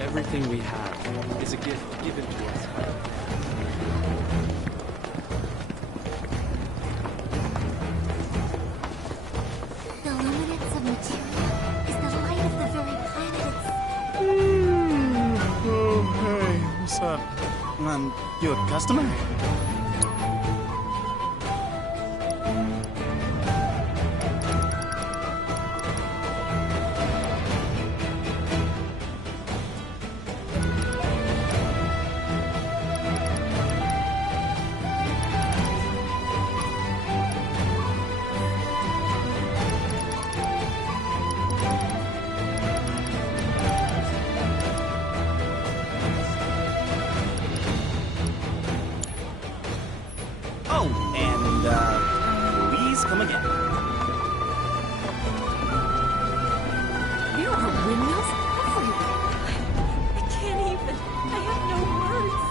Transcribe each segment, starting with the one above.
Everything we have is a gift given to us. The luminance of material is the light of the very planet itself. Oh, hey, what's up? You a customer? Please come again. There are windmills everywhere. I can't even. I have no words.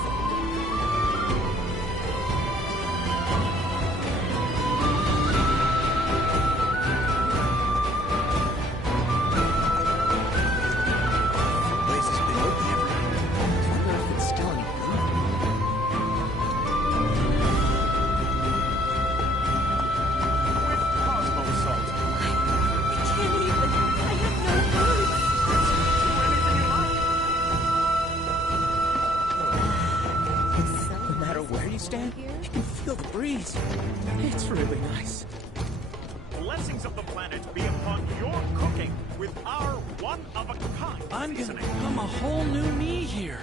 The place has been open everywhere. I wonder if it's still any good. Stand, you can feel the breeze. It's really nice. Blessings of the planet be upon your cooking with our one-of-a-kind I'm gonna seasoning. become a whole new me here.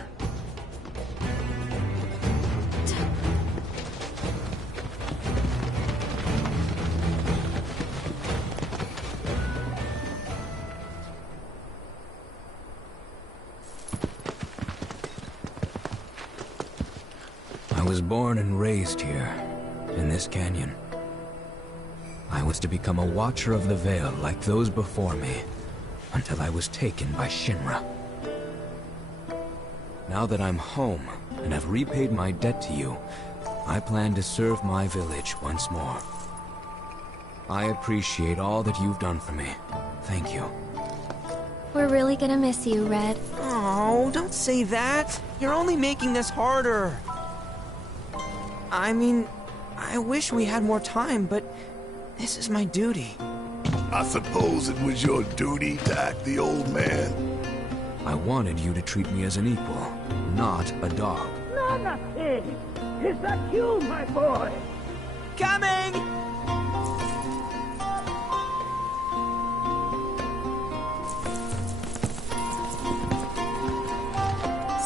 I was born and raised here, in this canyon. I was to become a watcher of the Veil like those before me, until I was taken by Shinra. Now that I'm home, and have repaid my debt to you, I plan to serve my village once more. I appreciate all that you've done for me. Thank you. We're really gonna miss you, Red. Oh, don't say that. You're only making this harder. I mean, I wish we had more time, but this is my duty. I suppose it was your duty to act the old man. I wanted you to treat me as an equal, not a dog. No, nothing. Is that you, my boy? Coming!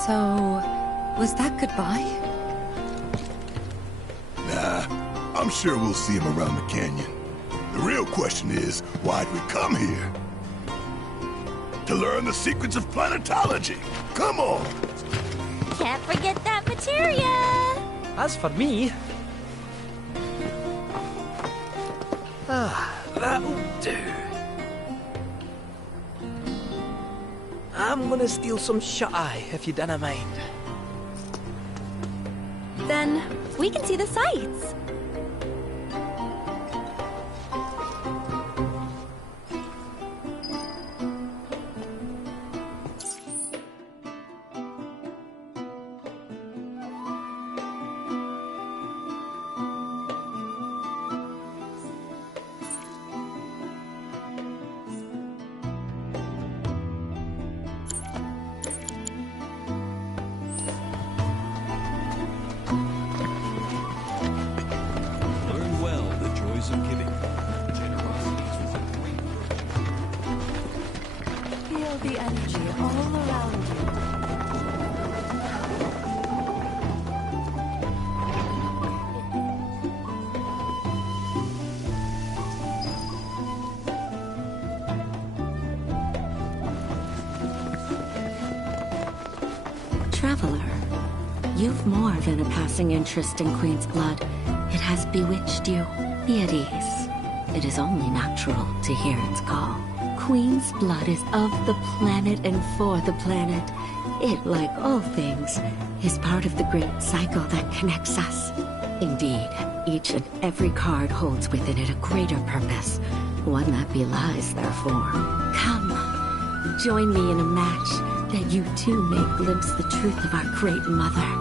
So, was that goodbye? Nah, I'm sure we'll see him around the canyon. The real question is, why'd we come here? To learn the secrets of planetology. Come on! Can't forget that materia! As for me... that'll do. I'm gonna steal some shut-eye, if you don't mind. Then we can see the sights. Learn well the joys of giving. Generosity is a great virtue. Feel the energy all around you. Traveler, you've more than a passing interest in Queen's blood. It has bewitched you. Be at ease. It is only natural to hear its call. Queen's blood is of the planet and for the planet. It, like all things, is part of the great cycle that connects us. Indeed, each and every card holds within it a greater purpose, one that belies their form. Come, Join me in a match that you too may glimpse the truth of our great mother.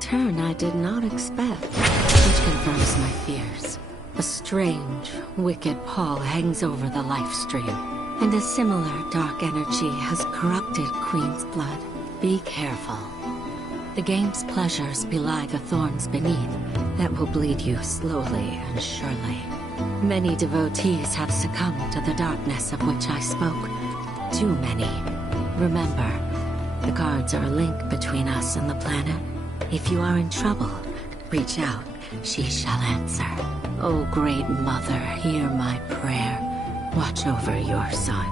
Turn I did not expect, which confirms my fears. A strange, wicked pall hangs over the life stream, and a similar dark energy has corrupted Queen's blood. Be careful. The game's pleasures belie the thorns beneath that will bleed you slowly and surely. Many devotees have succumbed to the darkness of which I spoke. Too many. Remember, the cards are a link between us and the planet. If you are in trouble, reach out. She shall answer. O great mother, hear my prayer. Watch over your son.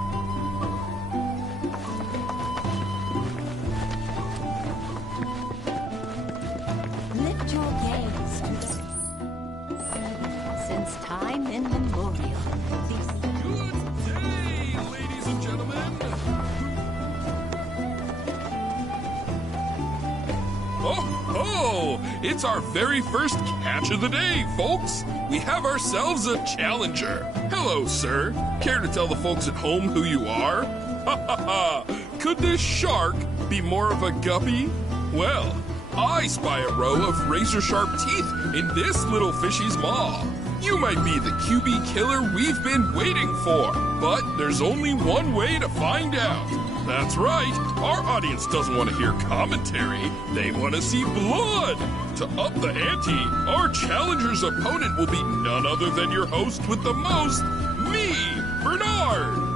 Lift your gaze to the... Since time immemorial, these... Good day, ladies and gentlemen. Oh, it's our very first catch of the day, folks. We have ourselves a challenger. Hello, sir. Care to tell the folks at home who you are? Ha ha ha! Could this shark be more of a guppy? Well, I spy a row of razor-sharp teeth in this little fishy's maw. You might be the QB killer we've been waiting for, but there's only one way to find out. That's right. Our audience doesn't want to hear commentary. They want to see blood. To up the ante, our challenger's opponent will be none other than your host with the most, me, Bernard.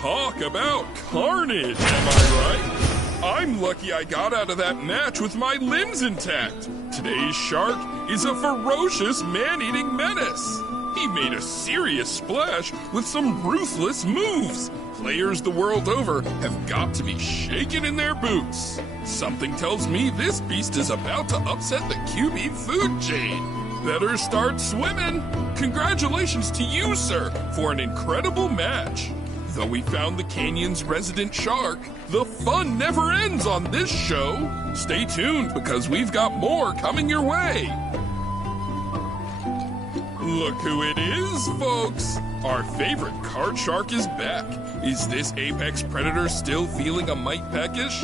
Talk about carnage, am I right? I'm lucky I got out of that match with my limbs intact. Today's shark is a ferocious man-eating menace. He made a serious splash with some ruthless moves. Players the world over have got to be shaken in their boots. Something tells me this beast is about to upset the QB food chain. Better start swimming. Congratulations to you, sir, for an incredible match. Though we found the canyon's resident shark, the fun never ends on this show. Stay tuned because we've got more coming your way. Look who it is, folks. Our favorite card shark is back. Is this apex predator still feeling a mite peckish?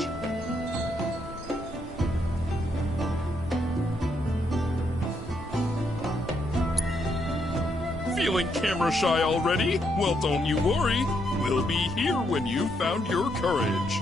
Feeling camera shy already? Well, don't you worry. We'll be here when you've found your courage.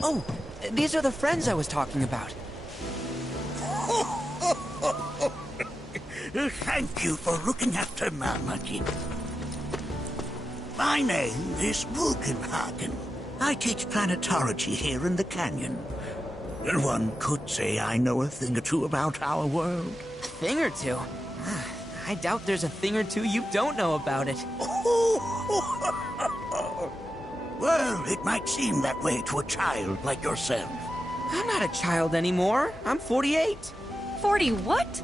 Oh, these are the friends I was talking about. Thank you for looking after Mamakin. My name is Bugenhagen. I teach planetology here in the canyon. One could say I know a thing or two about our world. A thing or two? I doubt there's a thing or two you don't know about it. Well, it might seem that way to a child like yourself. I'm not a child anymore. I'm 48. 40 what?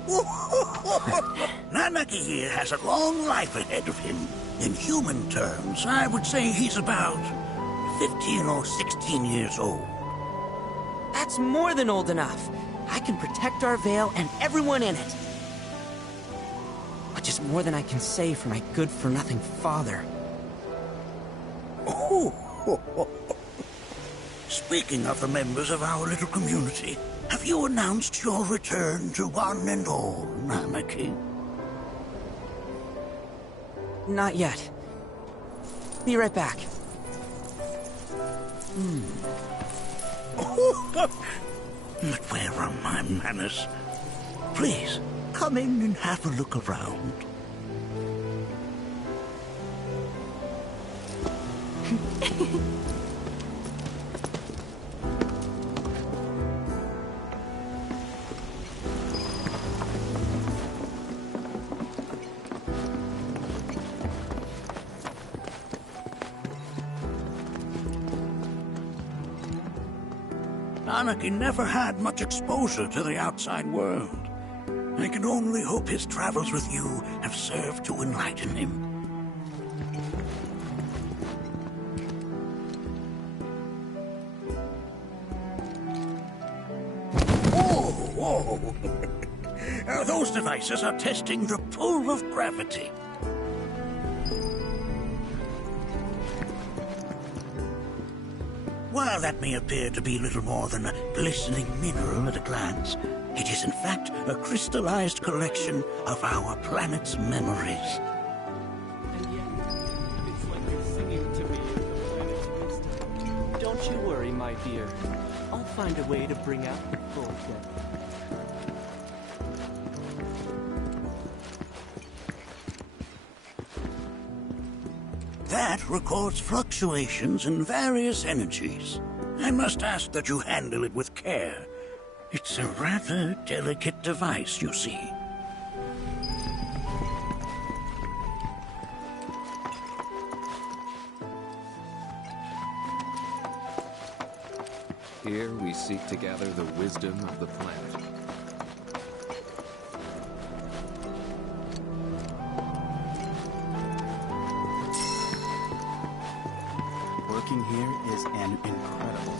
Nanaki here has a long life ahead of him. In human terms, I would say he's about 15 or 16 years old. That's more than old enough. I can protect our Veil and everyone in it. Which is more than I can say for my good-for-nothing father. Speaking of the members of our little community, have you announced your return to one and all, Namaki? Not yet. Be right back. But where are my manners? Please, come in and have a look around. Anaki never had much exposure to the outside world. I can only hope his travels with you have served to enlighten him. Whoa! Those devices are testing the pull of gravity. While that may appear to be little more than a glistening mineral at a glance, it is in fact a crystallized collection of our planet's memories. And yet, it's like you're singing to me of the planet's wisdom. Don't you worry, my dear. I'll find a way to bring out the full depth. That records fluctuations in various energies. I must ask that you handle it with care. It's a rather delicate device, you see. Here we seek to gather the wisdom of the planet. Working here is an incredible.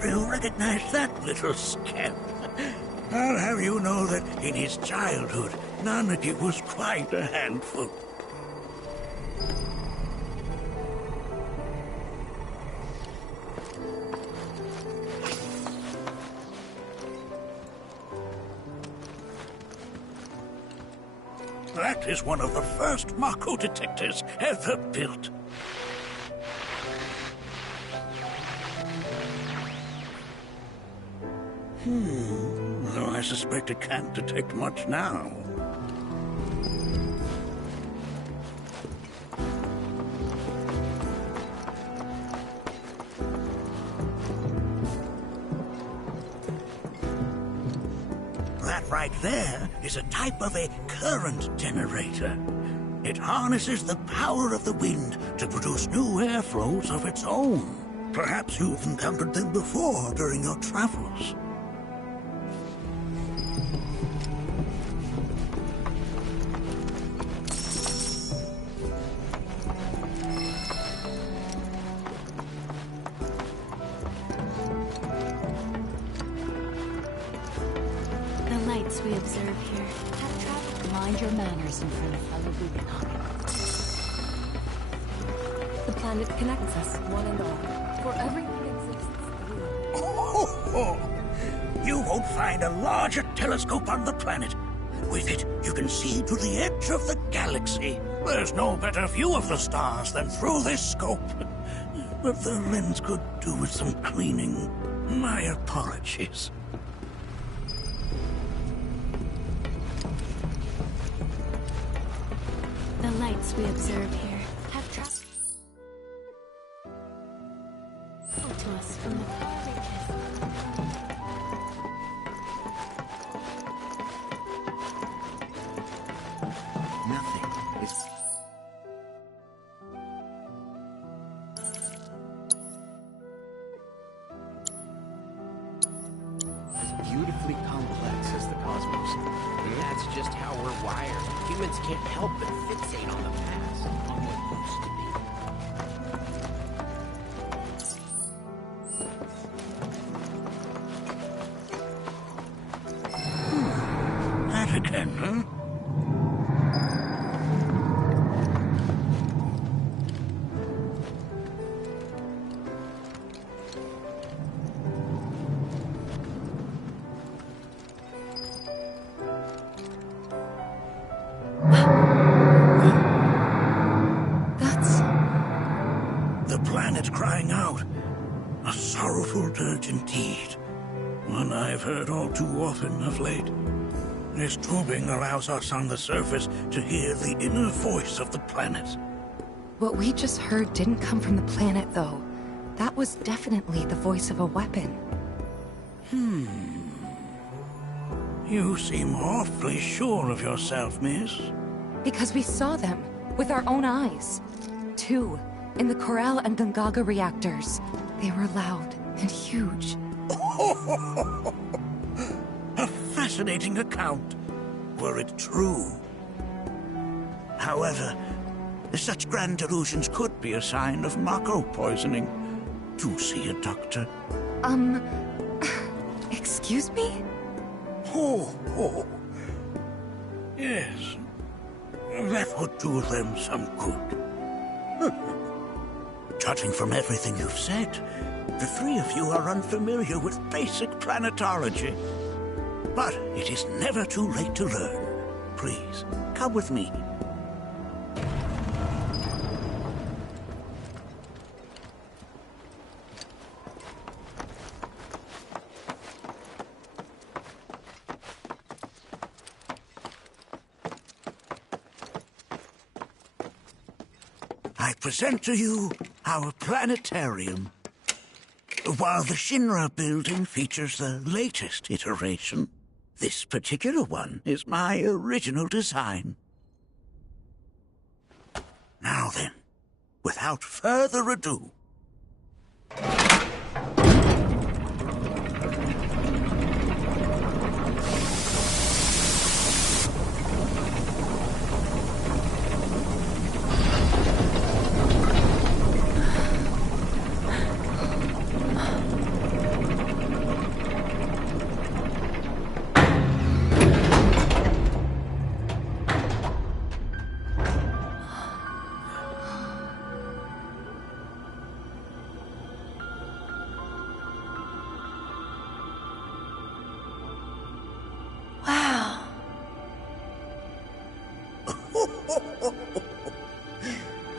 Do you recognize that little scamp? I'll have you know that in his childhood, Nanaki was quite a handful. That is one of the first Mako detectors ever built. Though I suspect it can't detect much now. That right there is a type of a current generator. It harnesses the power of the wind to produce new airflows of its own. Perhaps you've encountered them before during your travels. The lights we observe here have traveled. Mind your manners in front of fellow Bugenhagen. The planet connects us, one and all. For everything exists through. You won't find a larger telescope on the planet. With it, you can see to the edge of the galaxy. There's no better view of the stars than through this scope. But the lens could do with some cleaning. My apologies. The lights we observe here have traveled to us from the far reaches. Nothing is... As beautifully complex as the cosmos. And that's just how we're wired. Humans can't help but fixate on the past, on what used to be. That again, huh? The planet crying out. A sorrowful dirge indeed. One I've heard all too often of late. This tubing allows us on the surface to hear the inner voice of the planet. What we just heard didn't come from the planet, though. That was definitely the voice of a weapon. You seem awfully sure of yourself, miss. Because we saw them, with our own eyes. 2, in the Corel and Gungaga reactors. They were loud and huge. A fascinating account, were it true. However, such grand delusions could be a sign of Mako poisoning. Do see a doctor. Excuse me? Oh. Yes. That would do them some good. Judging from everything you've said, the three of you are unfamiliar with basic planetology. But it is never too late to learn. Please, come with me. I present to you our planetarium. While the Shinra building features the latest iteration, this particular one is my original design. Now then, without further ado,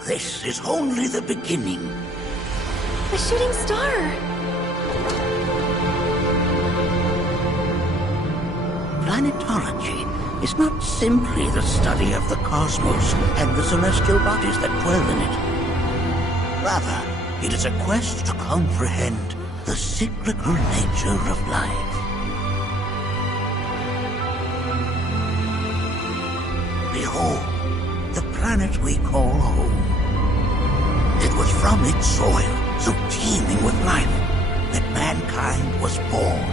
this is only the beginning. A shooting star! Planetology is not simply the study of the cosmos and the celestial bodies that dwell in it. Rather, it is a quest to comprehend the cyclical nature of life. Behold, the planet we call home. It was from its soil, so teeming with life, that mankind was born.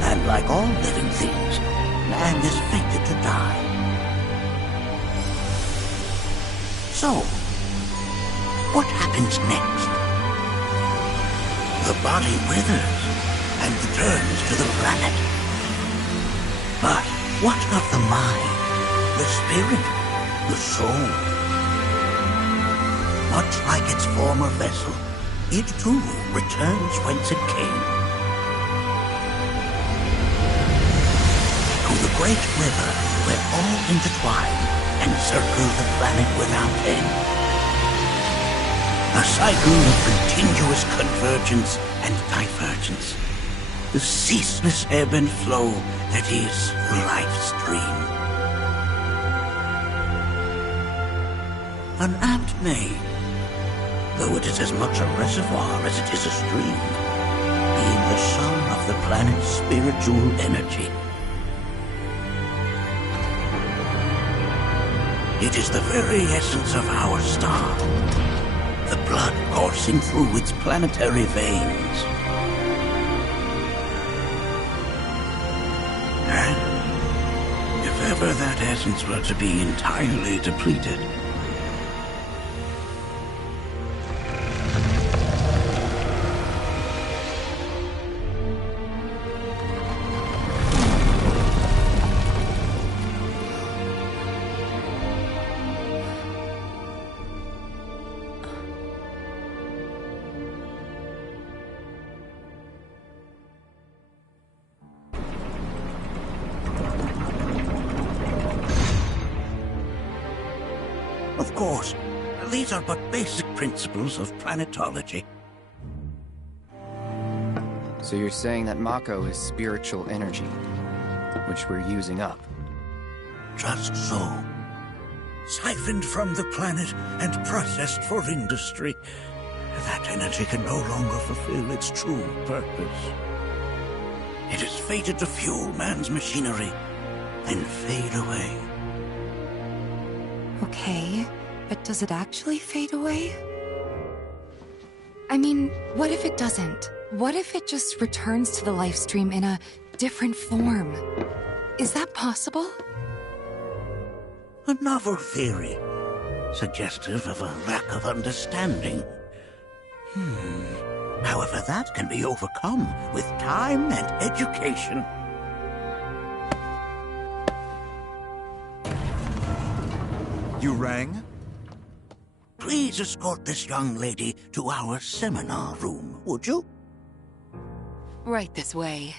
And like all living things, man is fated to die. So, what happens next? The body withers and returns to the planet. But what of the mind, the spirit, the soul? Much like its former vessel, it too returns whence it came. great river where all intertwine and circle the planet without end. A cycle of continuous convergence and divergence. The ceaseless ebb and flow that is the life stream. An apt name, though it is as much a reservoir as it is a stream, being the sum of the planet's spiritual energy. It is the very essence of our star, the blood coursing through its planetary veins. And if ever that essence were to be entirely depleted, of course, these are but basic principles of planetology. So you're saying that Mako is spiritual energy, which we're using up? Just so. Siphoned from the planet and processed for industry, that energy can no longer fulfill its true purpose. It is fated to fuel man's machinery, then fade away. Okay, but does it actually fade away? I mean, what if it doesn't? What if it just returns to the life stream in a different form? Is that possible? A novel theory, suggestive of a lack of understanding. However, that can be overcome with time and education. You rang? Please escort this young lady to our seminar room, would you? Right this way.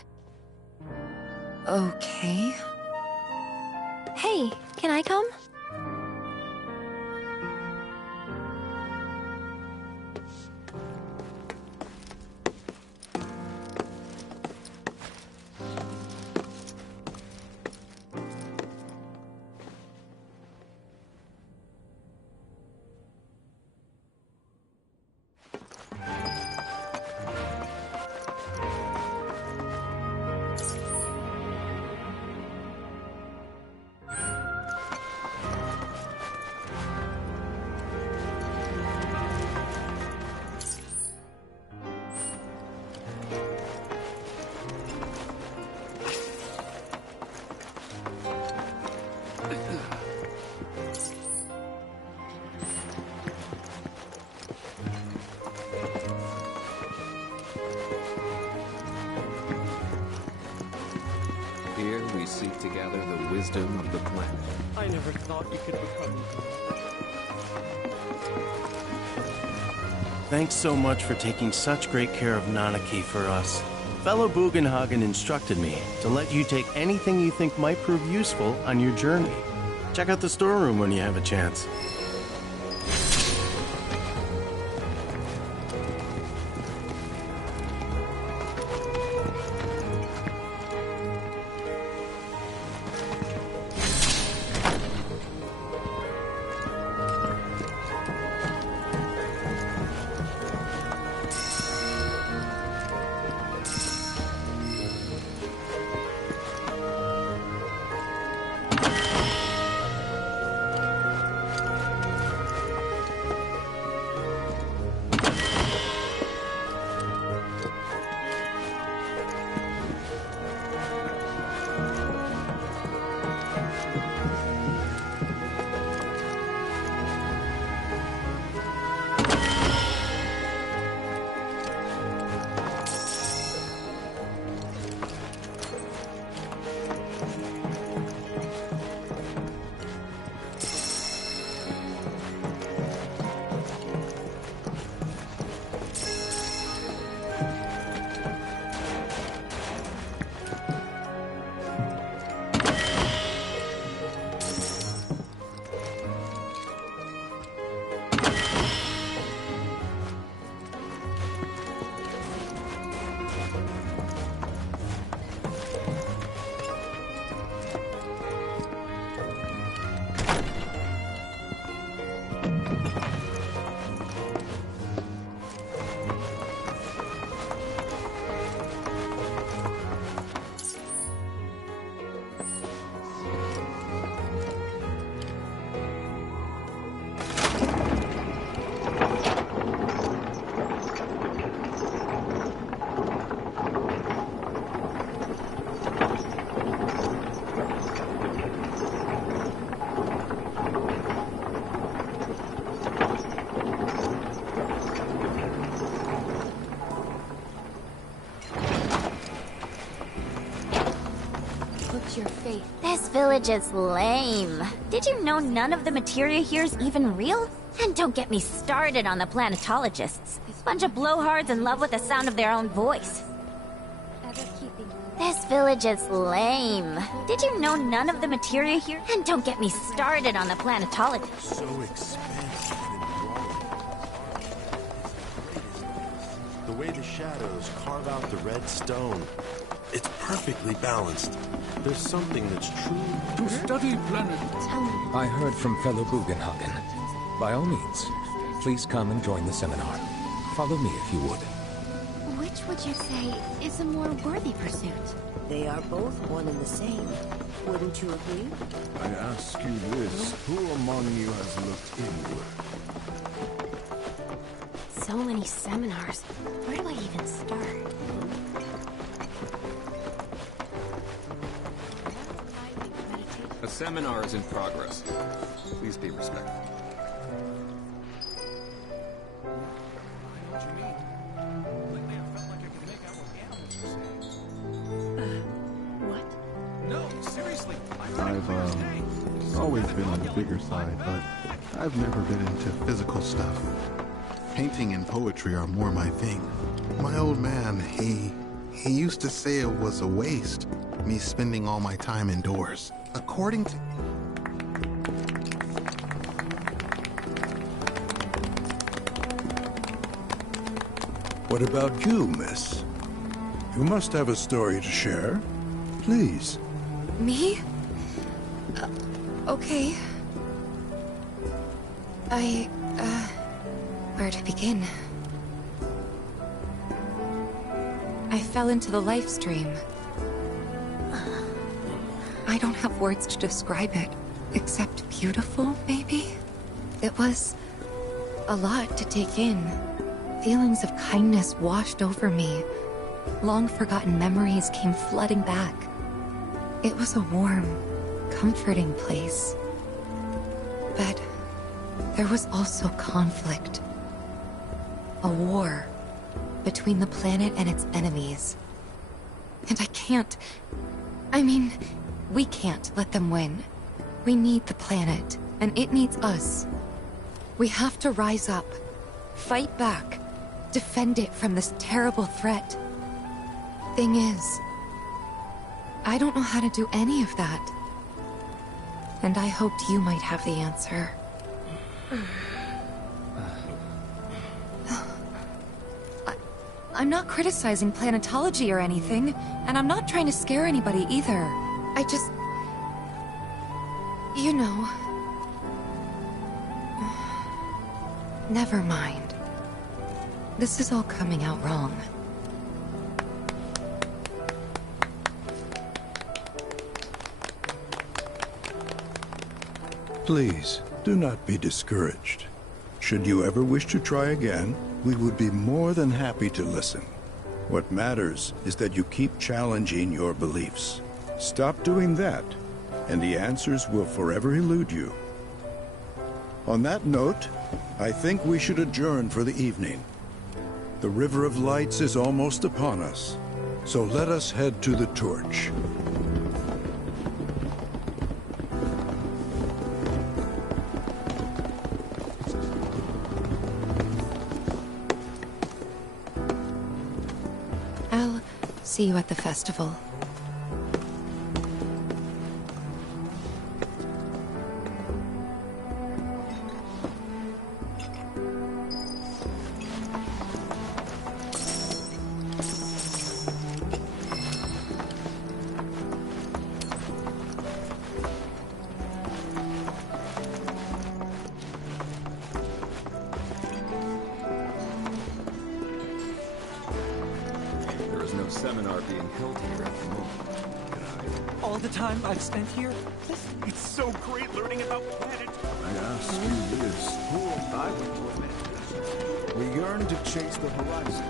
Okay. Hey, can I come? Here we seek to gather the wisdom of the planet. I never thought you could become... Thanks so much for taking such great care of Nanaki for us. Fellow Bugenhagen instructed me to let you take anything you think might prove useful on your journey. Check out the storeroom when you have a chance. acknowledge your faith. This village is lame. Did you know none of the materia here is even real? And don't get me started on the planetologists. Bunch of blowhards in love with the sound of their own voice. This village is lame. Did you know none of the materia here? And don't get me started on the planetologists. So expensive and wrong. The way the shadows carve out the red stone, it's perfectly balanced. There's something that's true. To study planet. I heard from fellow Bugenhagen. By all means, please come and join the seminar. Follow me if you would. Which would you say is a more worthy pursuit? They are both one and the same. Wouldn't you agree? I ask you this, who among you has looked inward? So many seminars. Where do I even start? A seminar is in progress. Please be respectful. I've always been on the bigger side, but I've never been into physical stuff. Painting and poetry are more my thing. My old man, he used to say it was a waste, me spending all my time indoors. According to... What about you, miss? You must have a story to share. Please. Me? Okay. Where to begin? I fell into the life stream. I don't have words to describe it, except beautiful, maybe? It was a lot to take in. Feelings of kindness washed over me. Long-forgotten memories came flooding back. It was a warm, comforting place. But there was also conflict. A war between the planet and its enemies. And we can't let them win. We need the planet, and it needs us. We have to rise up, fight back, defend it from this terrible threat. Thing is, I don't know how to do any of that. And I hoped you might have the answer. I'm not criticizing planetology or anything, and I'm not trying to scare anybody either. I just... You know... Never mind. This is all coming out wrong. Please, do not be discouraged. Should you ever wish to try again, we would be more than happy to listen. What matters is that you keep challenging your beliefs. Stop doing that, and the answers will forever elude you. On that note, I think we should adjourn for the evening. The River of Lights is almost upon us, so let us head to the torch. I'll see you at the festival. Seminar being held here at the moment. All the time I've spent here? It's so great learning about planet. I ask you this, who I went to admit this. We yearn to chase the horizon.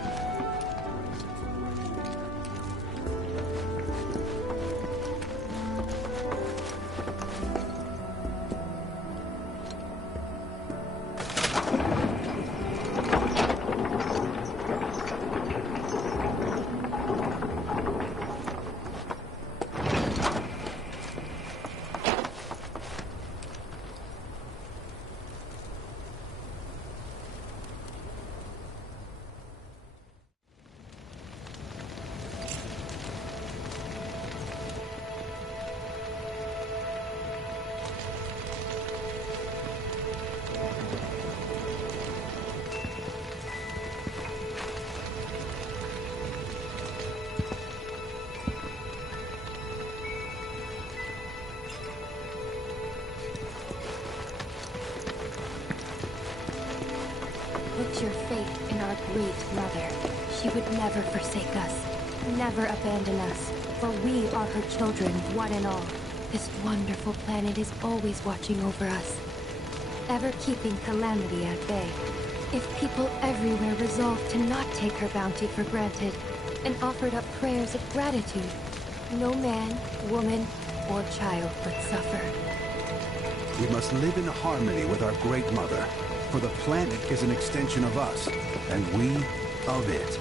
Put your faith in our great mother. She would never forsake us, never abandon us, for we are her children, one and all. This wonderful planet is always watching over us, ever keeping calamity at bay. If people everywhere resolved to not take her bounty for granted, and offered up prayers of gratitude, no man, woman, or child would suffer. We must live in harmony with our Great Mother, for the planet is an extension of us, and we of it.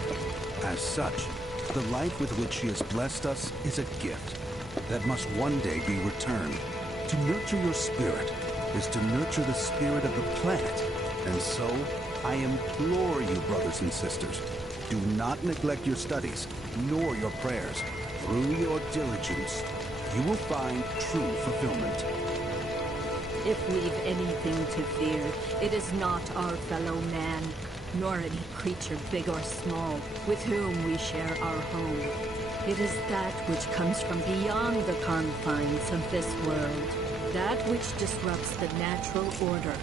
As such, the life with which she has blessed us is a gift that must one day be returned. To nurture your spirit is to nurture the spirit of the planet, and so I implore you, brothers and sisters, do not neglect your studies, nor your prayers. Through your diligence, you will find true fulfillment. If we've anything to fear, it is not our fellow man, nor any creature big or small, with whom we share our home. It is that which comes from beyond the confines of this world, that which disrupts the natural order,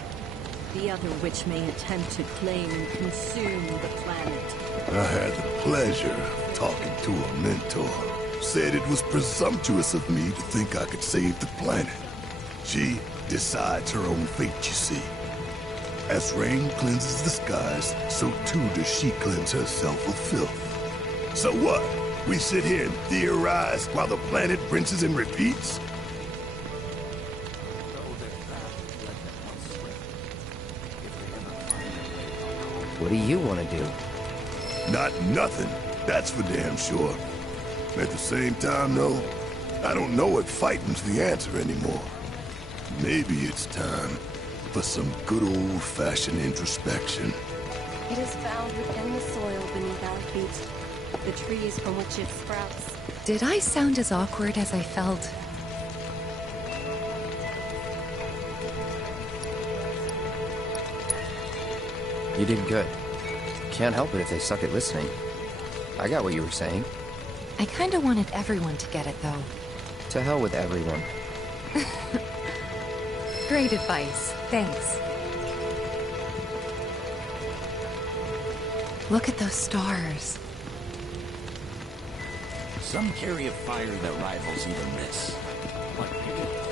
the other which may attempt to claim and consume the planet. I had the pleasure of talking to a mentor. Said it was presumptuous of me to think I could save the planet. She decides her own fate, you see. As rain cleanses the skies, so too does she cleanse herself of filth. So what? We sit here and theorize while the planet rinses and repeats? What do you want to do? Not nothing, that's for damn sure. At the same time, though, I don't know if fighting's the answer anymore. Maybe it's time for some good old-fashioned introspection. It is found within the soil beneath our feet, the trees from which it sprouts. Did I sound as awkward as I felt? You did good. Can't help it if they suck at listening. I got what you were saying. I kinda wanted everyone to get it, though. To hell with everyone. Great advice. Thanks. Look at those stars. Some carry a fire that rivals even this.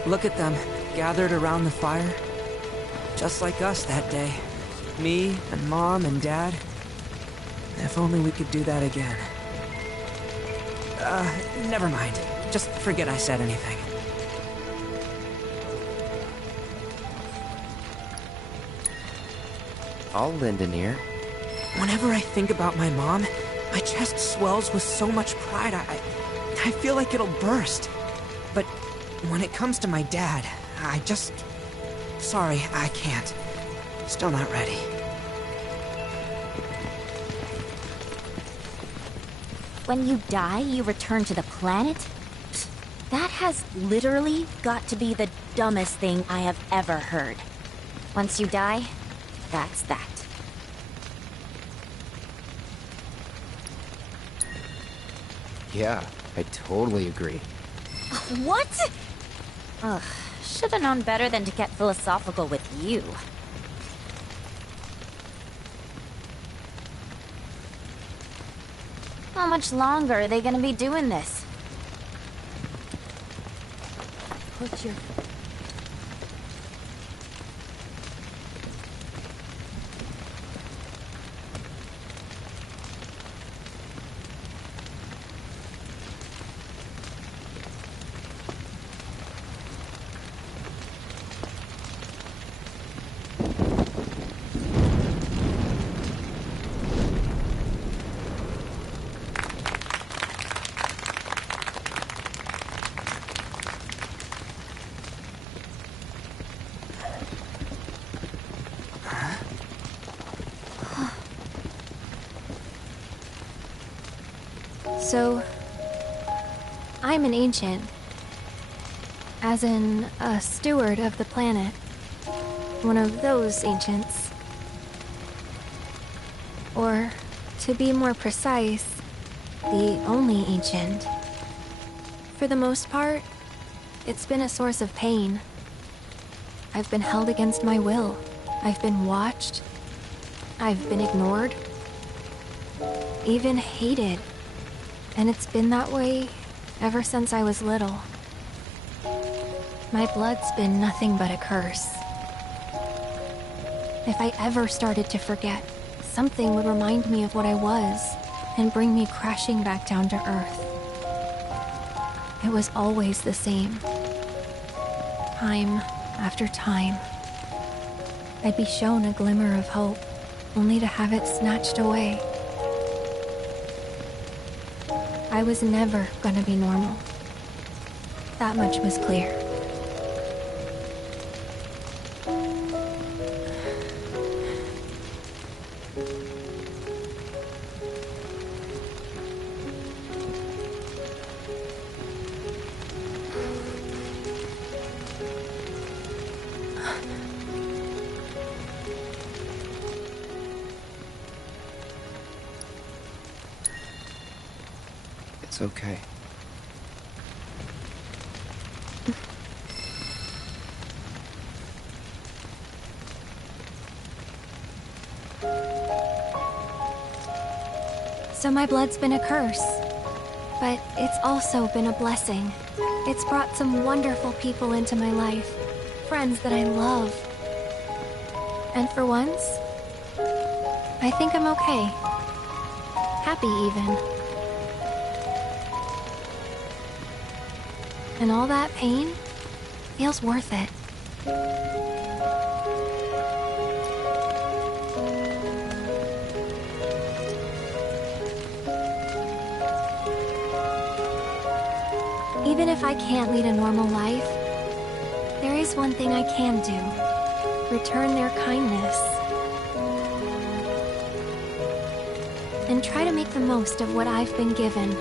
Look at them, gathered around the fire. Just like us that day. Me and Mom and Dad. If only we could do that again. Never mind. Just forget I said anything. I'll lend an ear. Whenever I think about my mom, my chest swells with so much pride, I feel like it'll burst. But when it comes to my dad, I just... Sorry, I can't. Still not ready. When you die, you return to the planet? That has literally got to be the dumbest thing I have ever heard. Once you die, that's that. Yeah, I totally agree. What? Ugh, should have known better than to get philosophical with you. How much longer are they gonna be doing this? Put your... So, I'm an ancient. As in, a steward of the planet. One of those ancients. Or, to be more precise, the only ancient. For the most part, it's been a source of pain. I've been held against my will. I've been watched. I've been ignored. Even hated. And it's been that way ever since I was little. My blood's been nothing but a curse. If I ever started to forget, something would remind me of what I was and bring me crashing back down to Earth. It was always the same. Time after time. I'd be shown a glimmer of hope, only to have it snatched away. I was never gonna be normal. That much was clear. It's okay. So my blood's been a curse, but it's also been a blessing. It's brought some wonderful people into my life, friends that I love. And for once, I think I'm okay. Happy even. And all that pain feels worth it. Even if I can't lead a normal life, there is one thing I can do. Return their kindness. And try to make the most of what I've been given.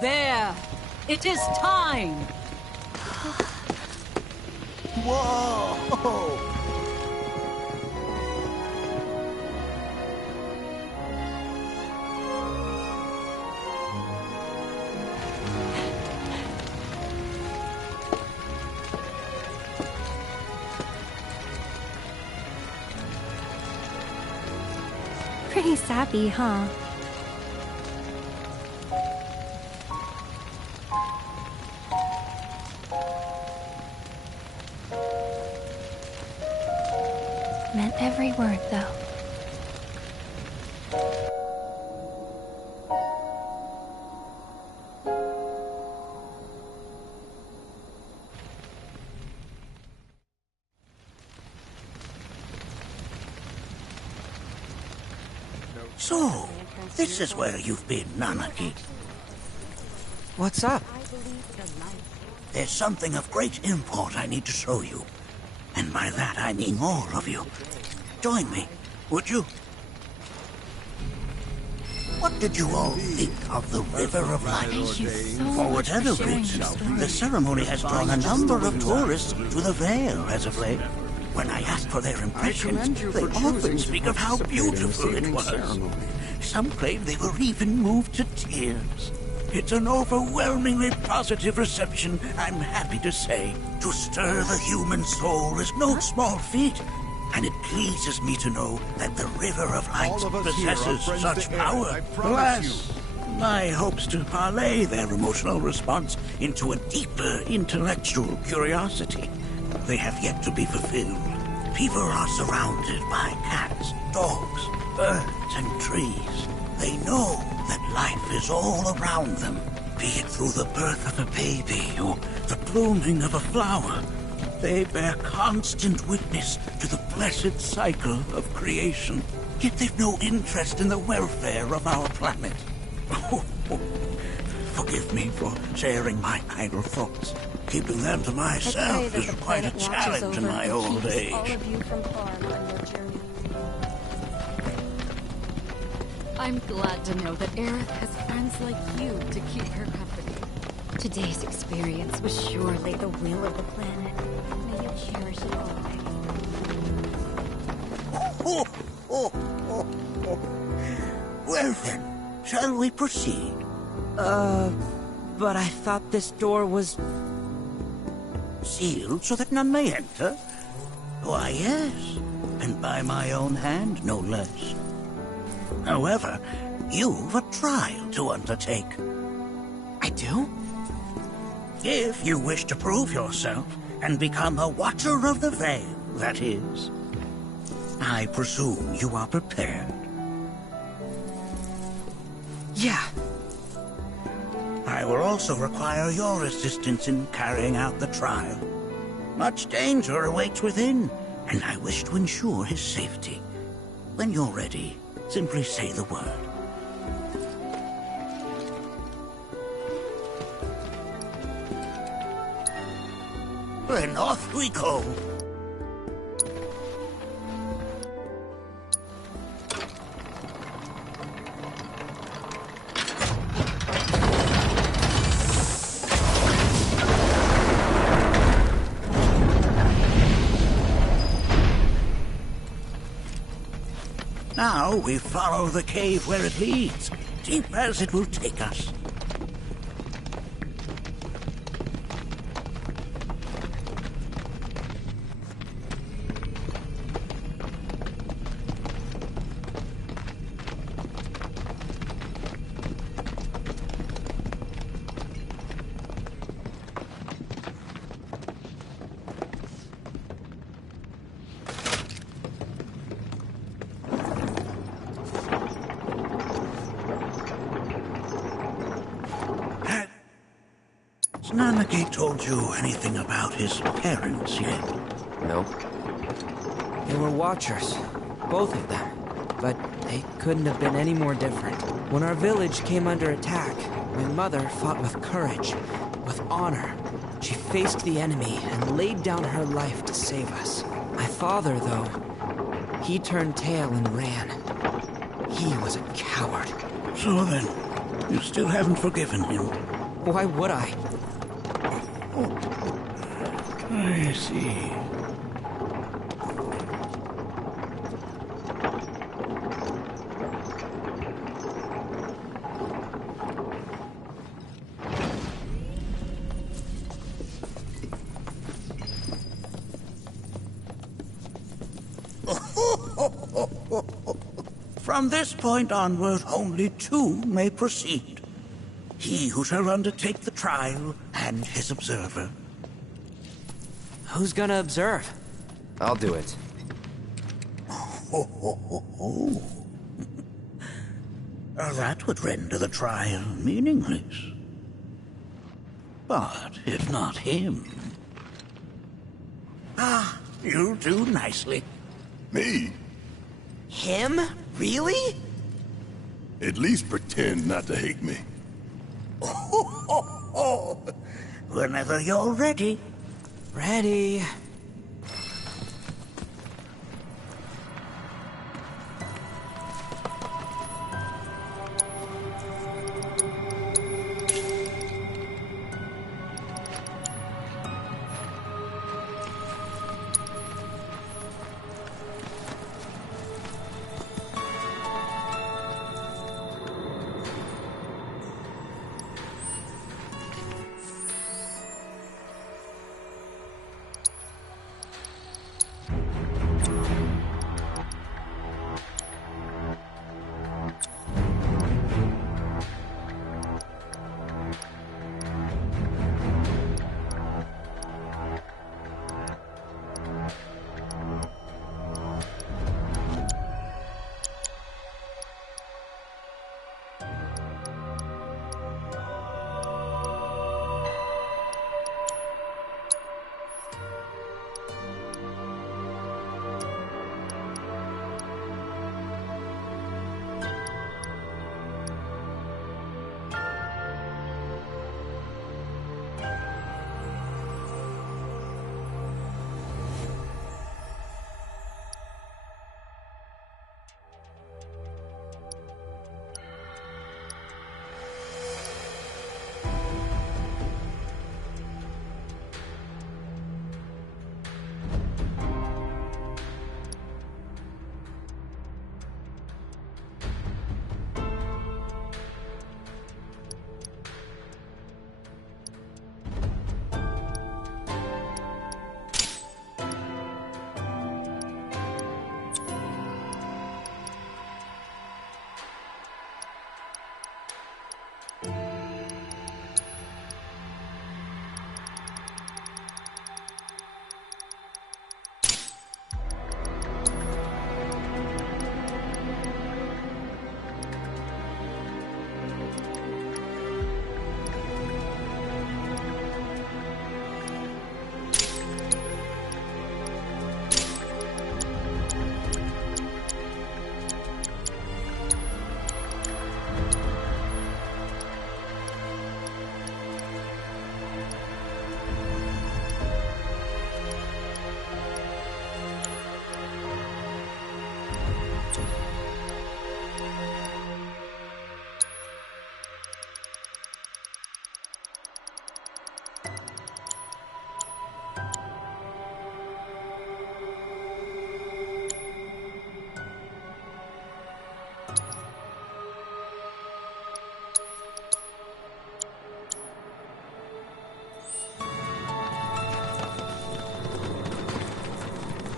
There! It is time! Whoa! Pretty sappy, huh? Meant every word, though. So, this is where you've been, Nanaki. What's up? There's something of great import I need to show you. And by that I mean all of you. Join me, would you? What did you all think of the River of Light? For whatever reason, the ceremony has drawn a number of tourists to the Vale as of late. When I ask for their impressions, they often speak of how beautiful it was. Some claim they were even moved to tears. It's an overwhelmingly positive reception, I'm happy to say. To stir the human soul is no small feat, and it pleases me to know that the River of Light possesses such power. Bless My hopes to parlay their emotional response into a deeper intellectual curiosity. They have yet to be fulfilled. People are surrounded by cats, dogs, birds, and trees. They know that life is all around them, be it through the birth of a baby or the blooming of a flower. They bear constant witness to the blessed cycle of creation. Yet they've no interest in the welfare of our planet. Forgive me for sharing my idle thoughts. Keeping them to myself is quite a challenge in my old age. All of you from harm on your journey. I'm glad to know that Aerith has friends like you to keep her company. Today's experience was surely the will of the planet. May you cherish it always. Well then, shall we proceed? But I thought this door was... Sealed so that none may enter? Why, yes. And by my own hand, no less. However, you've a trial to undertake. I do? If you wish to prove yourself and become a Watcher of the Veil, that is. I presume you are prepared. Yeah. I will also require your assistance in carrying out the trial. Much danger awaits within, and I wish to ensure his safety. When you're ready, simply say the word. Then off we go. Now we follow the cave where it leads, deep as it will take us. Nanaki told you anything about his parents yet? No. They were Watchers, both of them. But they couldn't have been any more different. When our village came under attack, my mother fought with courage, with honor. She faced the enemy and laid down her life to save us. My father, though, he turned tail and ran. He was a coward. So then, you still haven't forgiven him? Why would I? I see. From this point onward, only two may proceed. He who shall undertake the trial and his observer. Who's gonna observe? I'll do it. That would render the trial meaningless. But if not him... you'll do nicely. Me? Him? Really? At least pretend not to hate me. Whenever you're ready. Ready.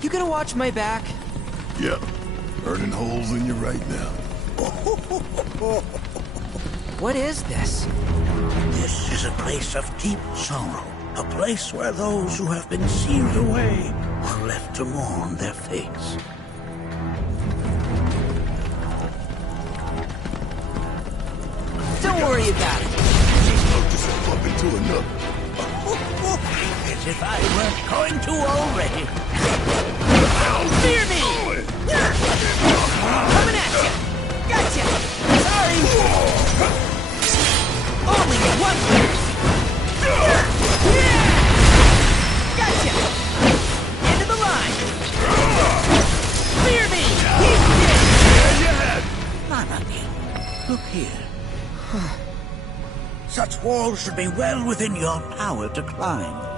You gonna watch my back? Yep. Burning holes in you right now. What is this? This is a place of deep sorrow. A place where those who have been sealed away are left to mourn their fates. Don't worry about it. Just load yourself up into another. As if I weren't going to already. Fear me! Coming at you! Gotcha! Sorry! Only one left! Gotcha! End of the line! Fear me! He's dead! Nanaki, look here. Such walls should be well within your power to climb.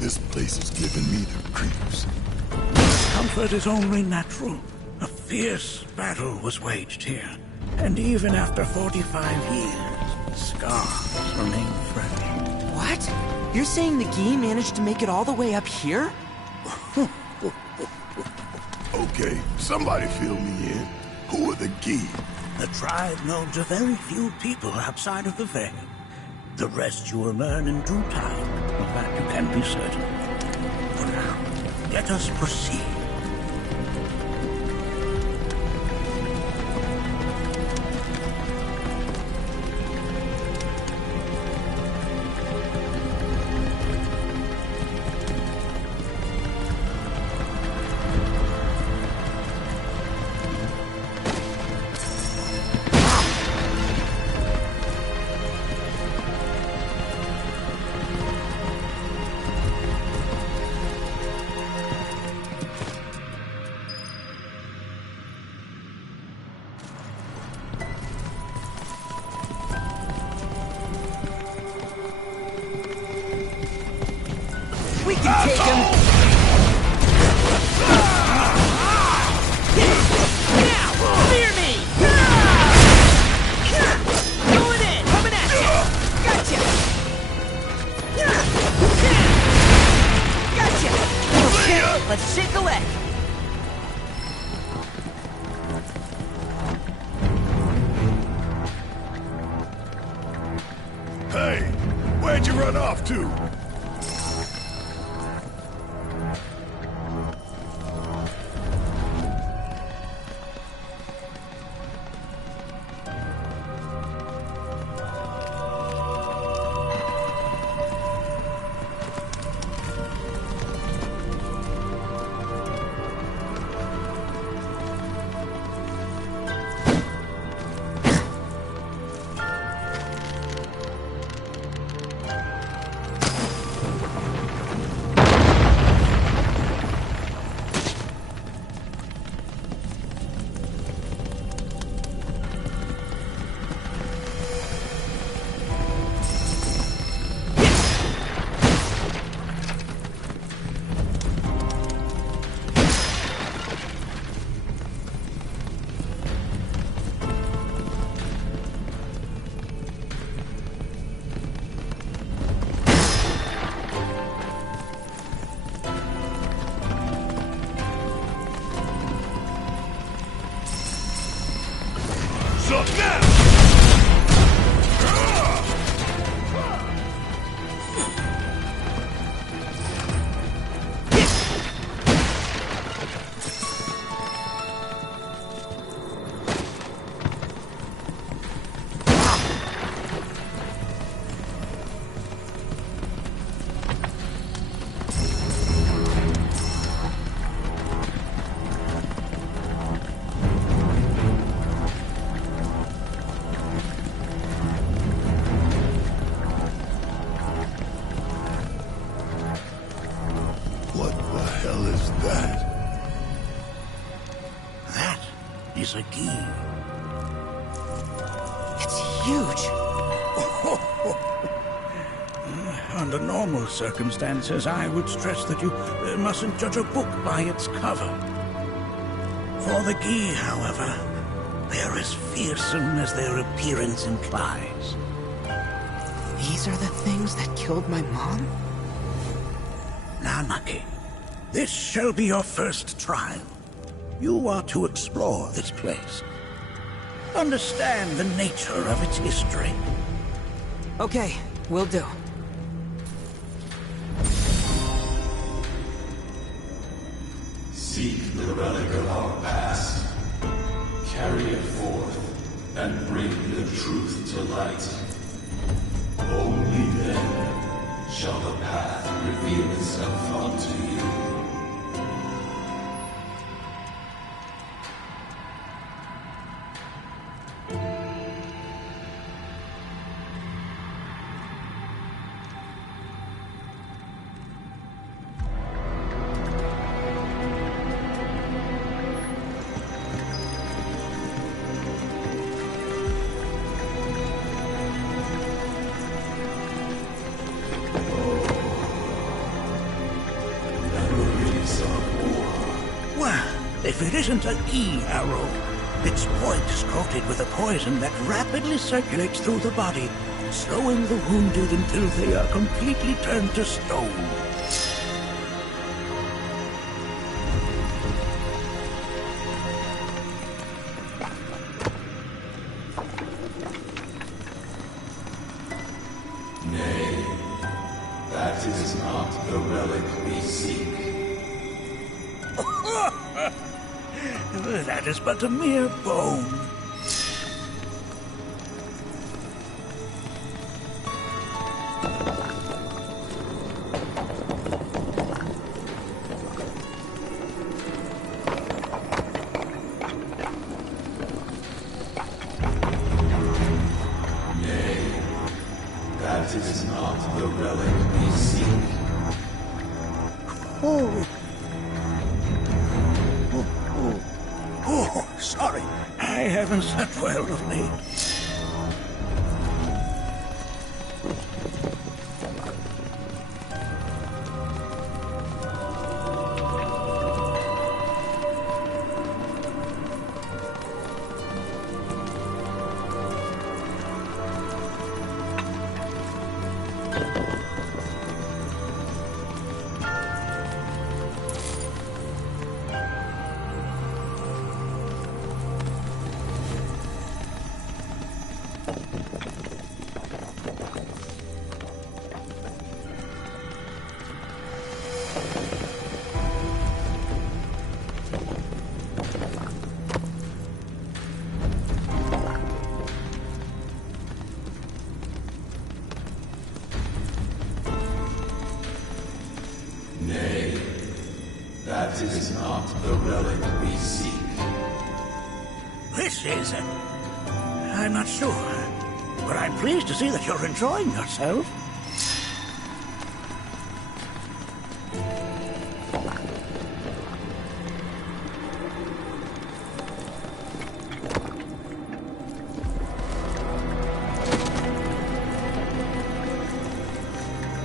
This place is giving me the creeps. Comfort is only natural. A fierce battle was waged here. And even after 45 years, scars remain fresh. What? You're saying the Gi managed to make it all the way up here? Okay, somebody fill me in. Who are the Gi? The tribe known to very few people outside of the Veil. The rest you will learn in due time. Of that you can be certain. For now, let us proceed. We can take him! Now! Fear me! Going in! Coming at you! Gotcha! Gotcha! Okay, let's shake a leg! Hey, where'd you run off to? is that? That is a key. It's huge. Under normal circumstances, I would stress that you mustn't judge a book by its cover. For the key, however, they're as fearsome as their appearance implies. These are the things that killed my mom? Now, Nucky, this shall be your first trial. You are to explore this place. Understand the nature of its history. Okay, will do. Seek the relic of our past. Carry it forth, and bring the truth to light. Only then shall the path reveal itself unto you. If it isn't a key arrow, its point is coated with a poison that rapidly circulates through the body, slowing the wounded until they are completely turned to stone. Nay, that is not the relic we seek. That is but a mere bone. Nay, that is not the relic we seek. Oh, sorry. I haven't slept well of late. Nay, that is not the relic we seek. This is... I'm not sure, but I'm pleased to see that you're enjoying yourself.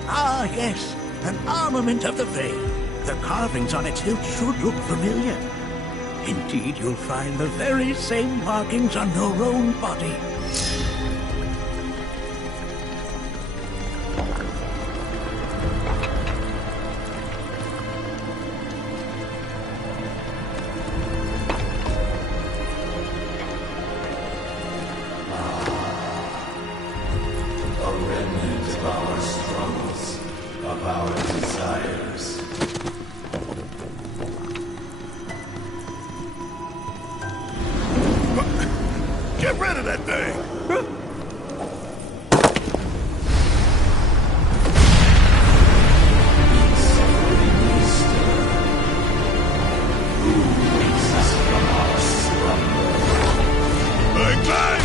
Ah, yes, an armament of the Veil. The carvings on its hilt should look familiar. Indeed, you'll find the very same markings on your own body. A remnant of our struggles, of our desires. Get rid of that thing! Bang, bang!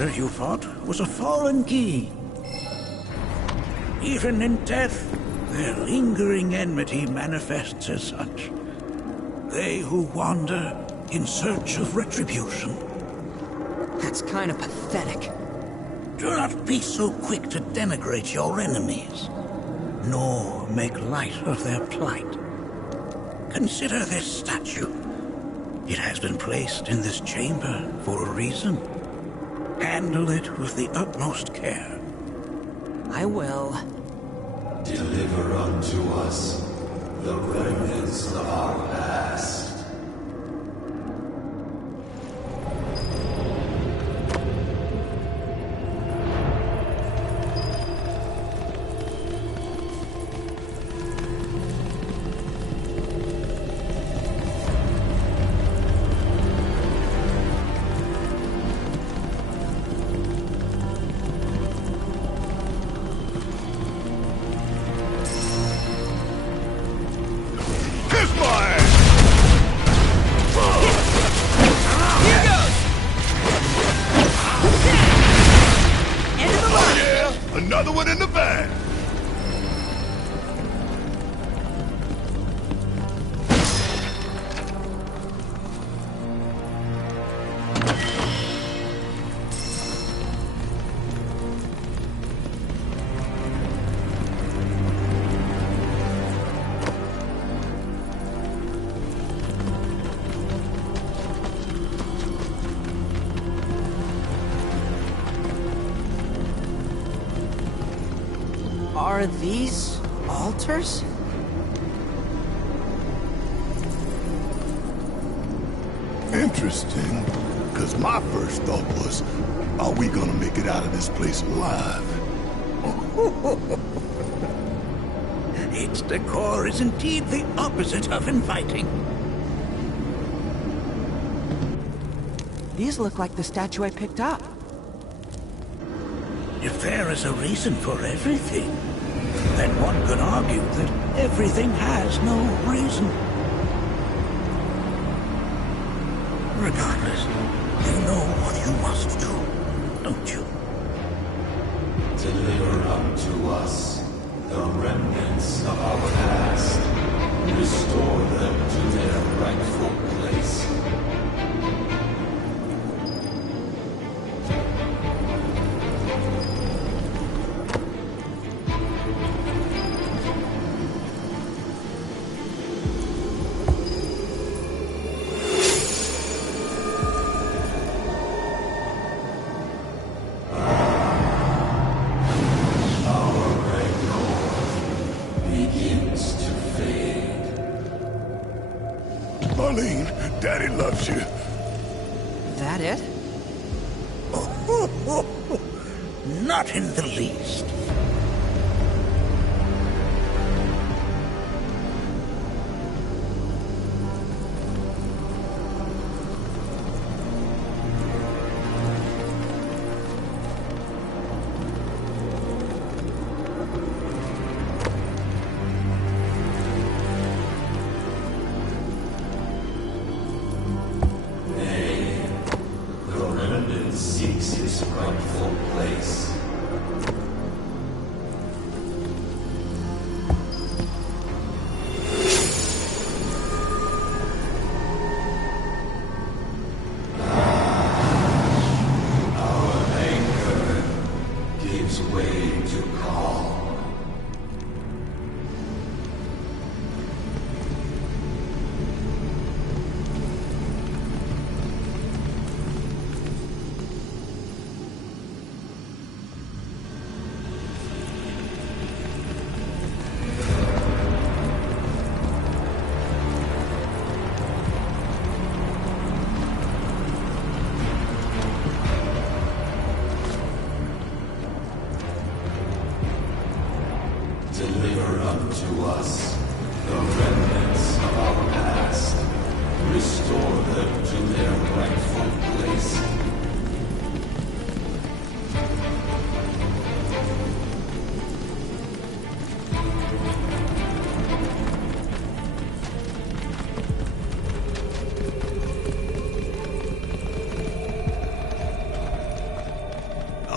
monster you fought was a foreign key. Even in death, their lingering enmity manifests as such. They who wander in search of retribution. That's kind of pathetic. Do not be so quick to denigrate your enemies, nor make light of their plight. Consider this statue. It has been placed in this chamber for a reason. Handle it with the utmost care. I will. Deliver unto us the remnants of our past. Another one in the bag. Are these altars? Interesting, because my first thought was, are we gonna make it out of this place alive? Its decor is indeed the opposite of inviting. These look like the statue I picked up. If there is a reason for everything, then one could argue that everything has no reason. Regardless, you know what you must do, don't you? Deliver unto us the remnants of our past. Restore them to their rightful place. Marlene, Daddy loves you. That it? Not in the least. Seeks his rightful place. Our anger gives way to calm.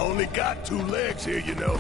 only got 2 legs here, you know.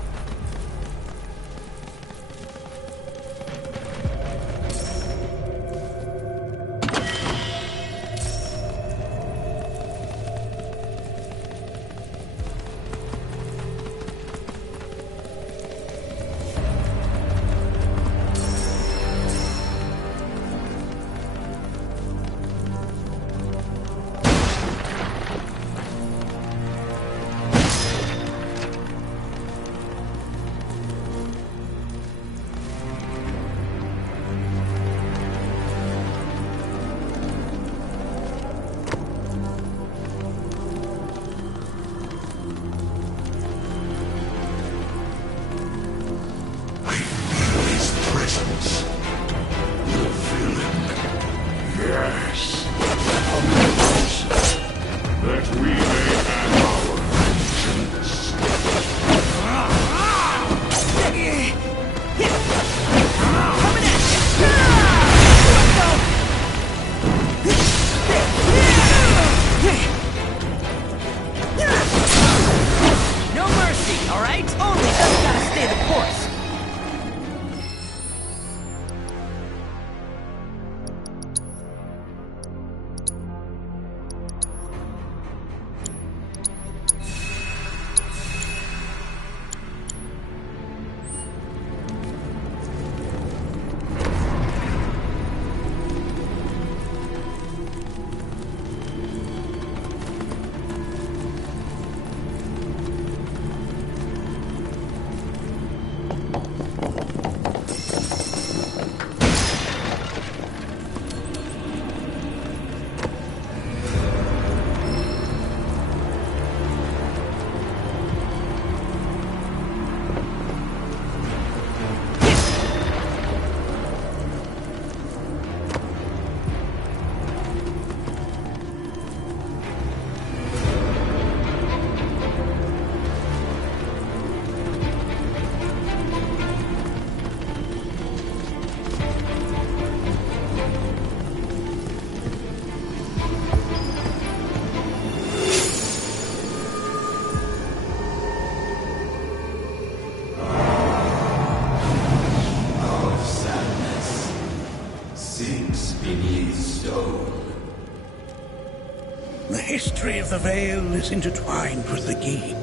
The history of the Vale is intertwined with the Gi,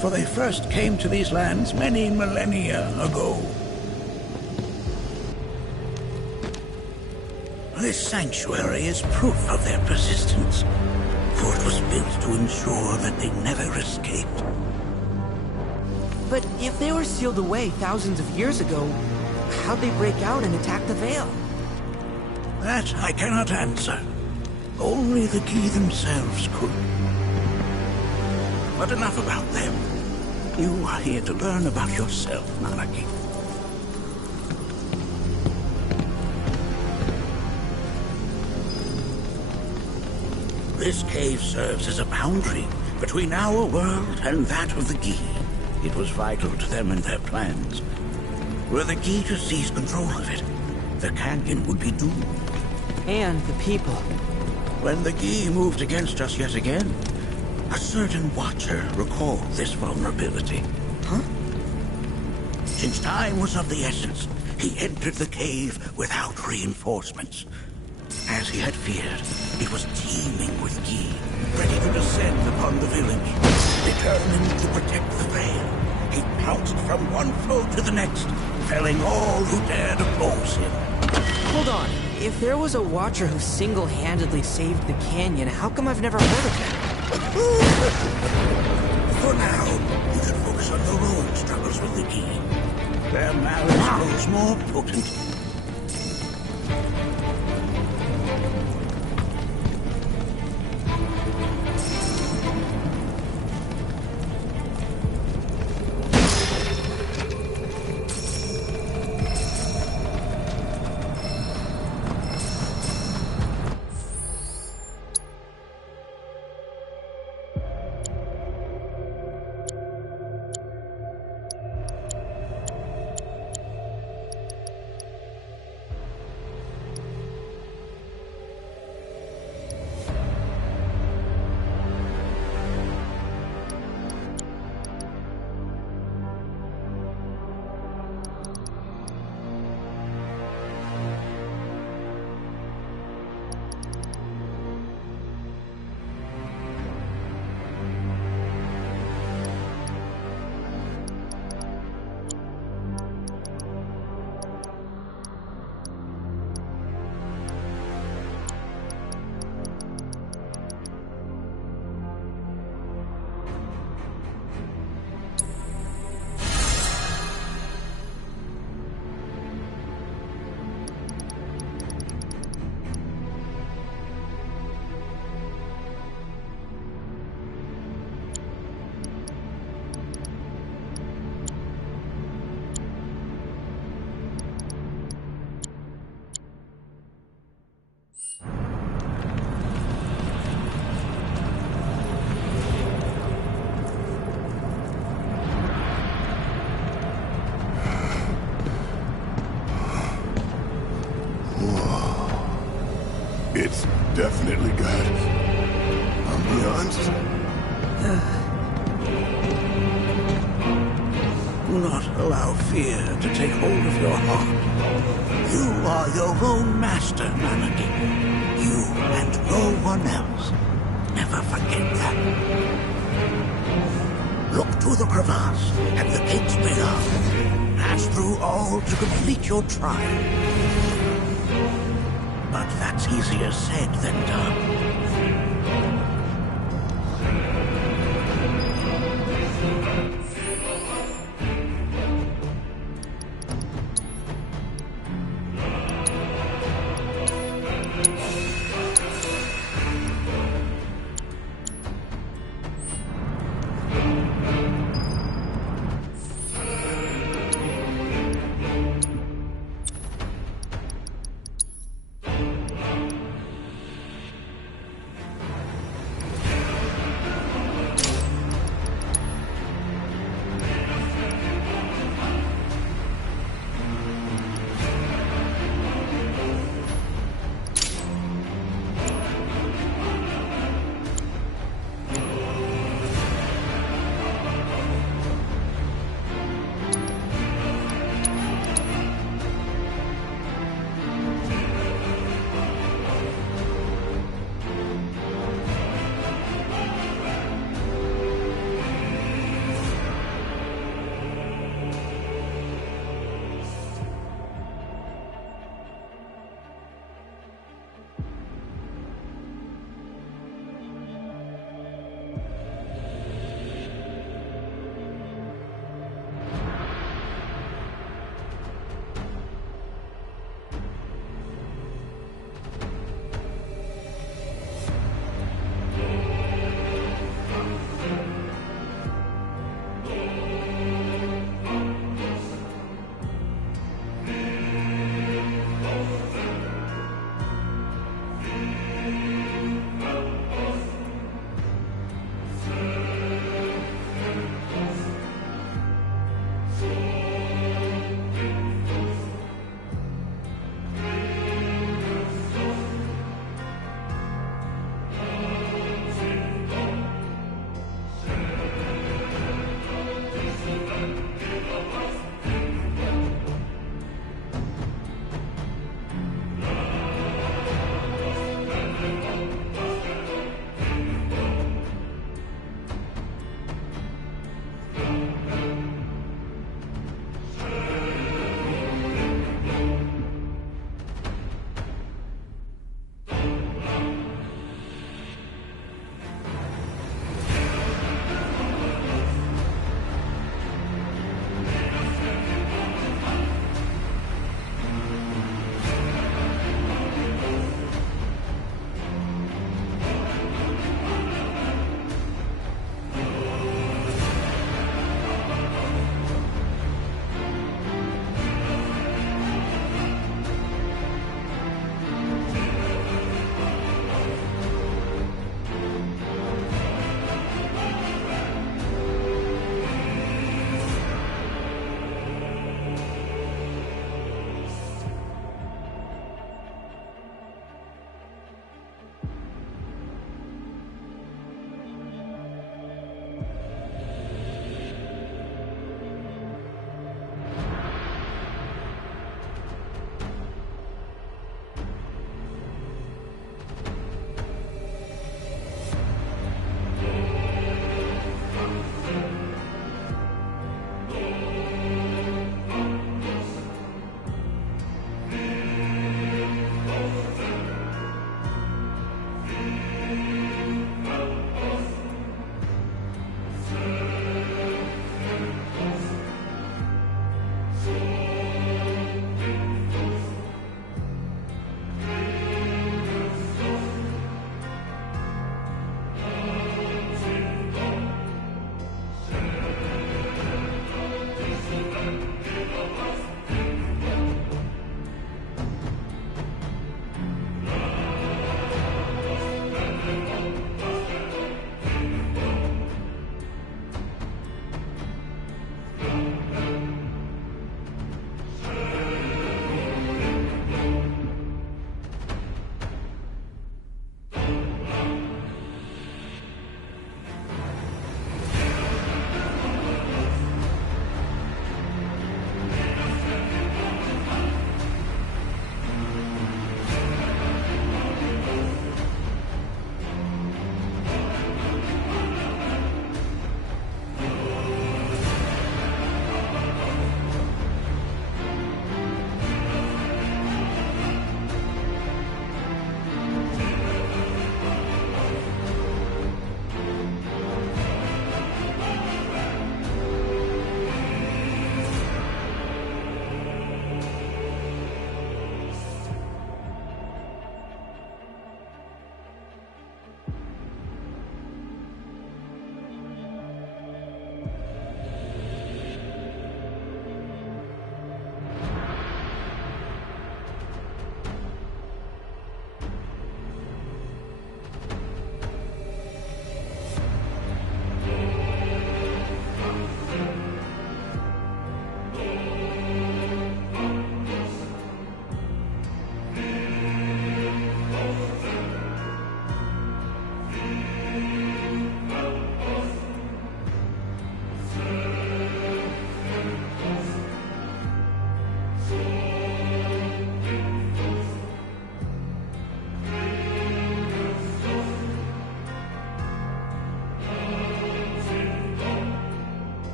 for they first came to these lands many millennia ago. This sanctuary is proof of their persistence, for it was built to ensure that they never escaped. But if they were sealed away thousands of years ago, how'd they break out and attack the Vale? That I cannot answer. Only the Gi themselves could. But enough about them. You are here to learn about yourself, Nanaki. This cave serves as a boundary between our world and that of the Gi. It was vital to them and their plans. Were the Gi to seize control of it, the canyon would be doomed. And the people. When the Gi moved against us yet again, a certain watcher recalled this vulnerability. Huh? Since time was of the essence, he entered the cave without reinforcements. As he had feared, it was teeming with Gi, ready to descend upon the village. Determined to protect the Vale, he pounced from one foe to the next, felling all who dared oppose him. Hold on. If there was a watcher who single-handedly saved the canyon, how come I've never heard of him? For now, you should focus on your own struggles with the Gi. Their malice grows more potent. not allow fear to take hold of your heart. You are your own master, Melody. You and no one else. Never forget that. Look to the crevasse and the gates below. Pass through all to complete your trial. But that's easier said than done.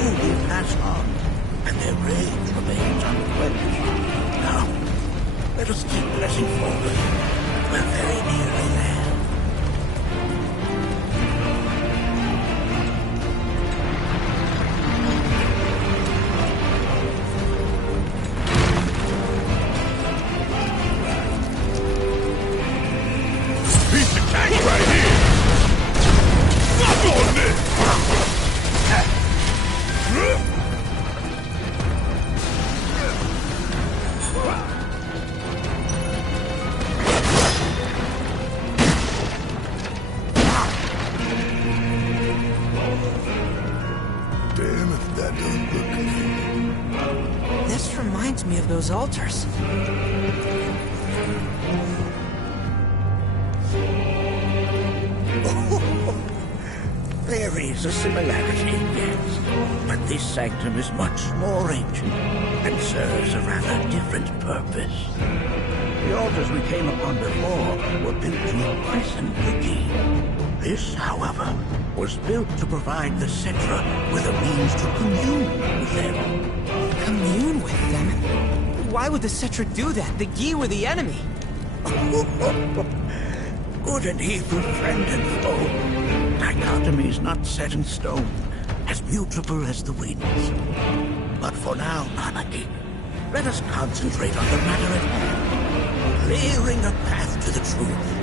we pass on, and their rage remains unquenched. Now, let us keep pressing forward. We're very nearly there. Piece of cake right here! Stop on this! Damn if that doesn't look convenient. This reminds me of those altars. There is a similarity, yes. But this sanctum is much more ancient and serves a rather different purpose. The altars we came upon before were built to imprison the key. This, however, was built to provide the Cetra with a means to commune with them. Commune with them? Why would the Cetra do that? The Gi were the enemy. Good and evil, friend and foe. Dichotomy is not set in stone, as mutable as the winds. But for now, Anarchy, let us concentrate on the matter at hand, clearing a path to the truth.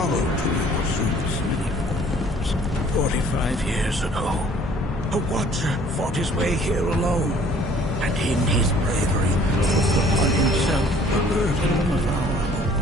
followed to Inosuma's many forms. 45 years ago, a Watcher fought his way here alone, and in his bravery took upon himself the burden of our home.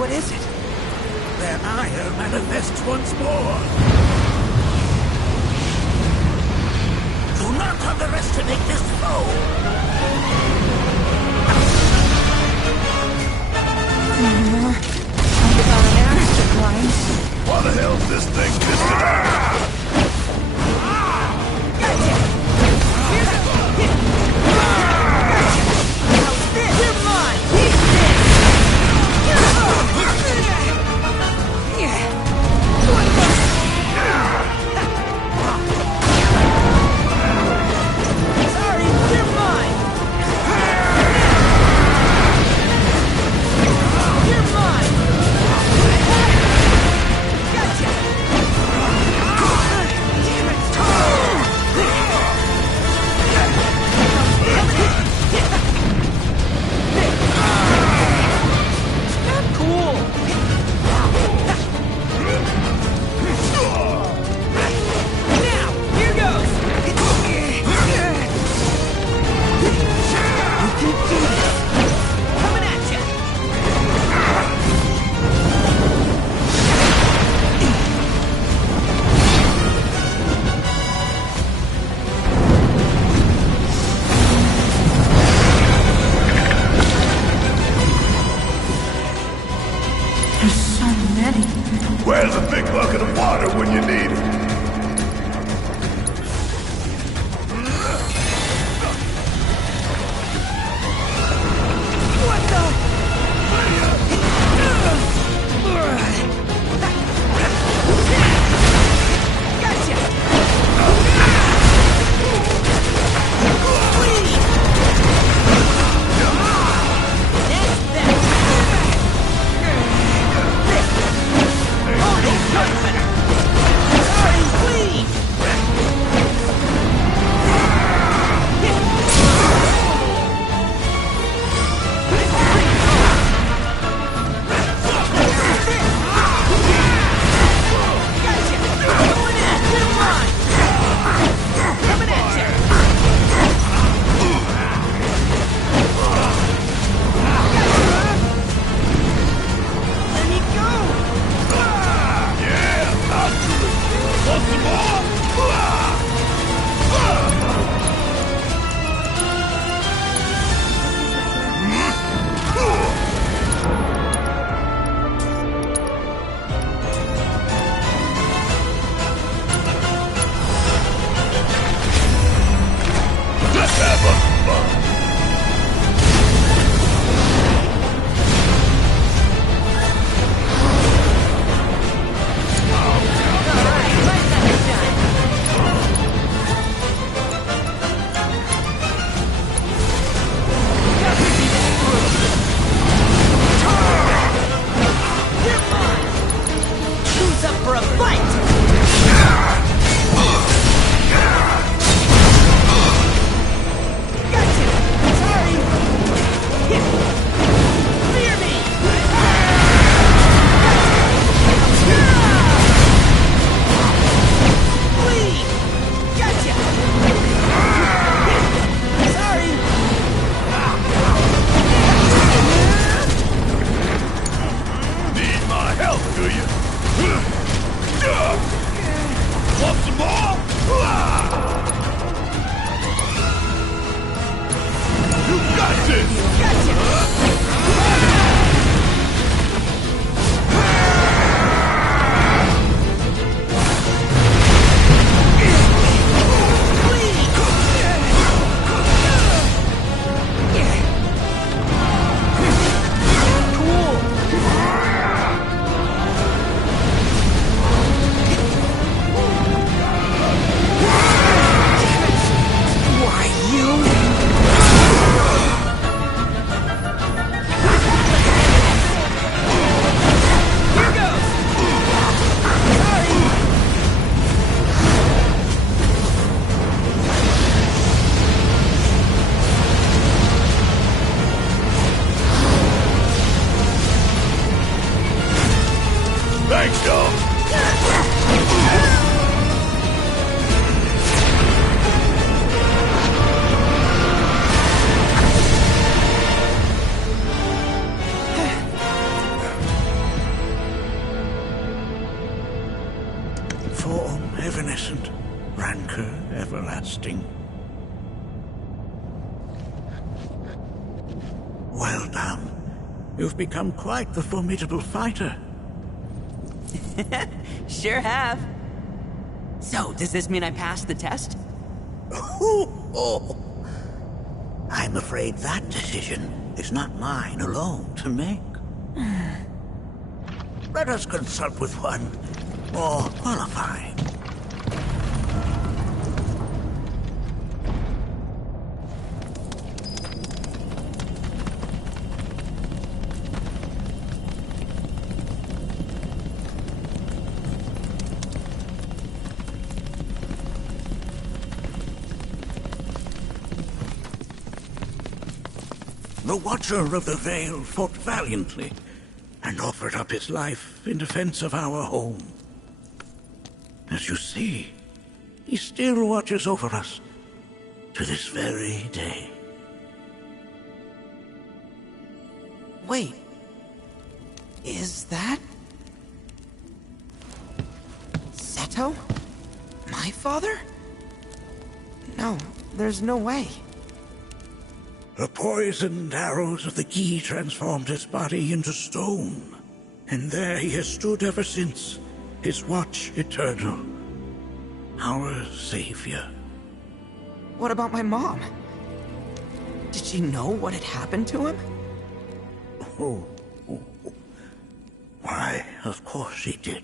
What is it? Their ire manifests once more. Do not underestimate this foe. Talk about an axe to grind. Why the hell's this thing piston out? Where's a big bucket of water when you need it? Who's up for a fight? evanescent, rancor everlasting. Well done. You've become quite the formidable fighter. Sure have. So, does this mean I passed the test? I'm afraid that decision is not mine alone to make. Let us consult with one more qualified. The Watcher of the Veil fought valiantly and offered up his life in defense of our home. As you see, he still watches over us to this very day. Wait. Is that... Seto? My father? No, there's no way. The poisoned arrows of the key transformed his body into stone, and there he has stood ever since, his watch eternal, our savior. What about my mom? Did she know what had happened to him? Why, of course she did.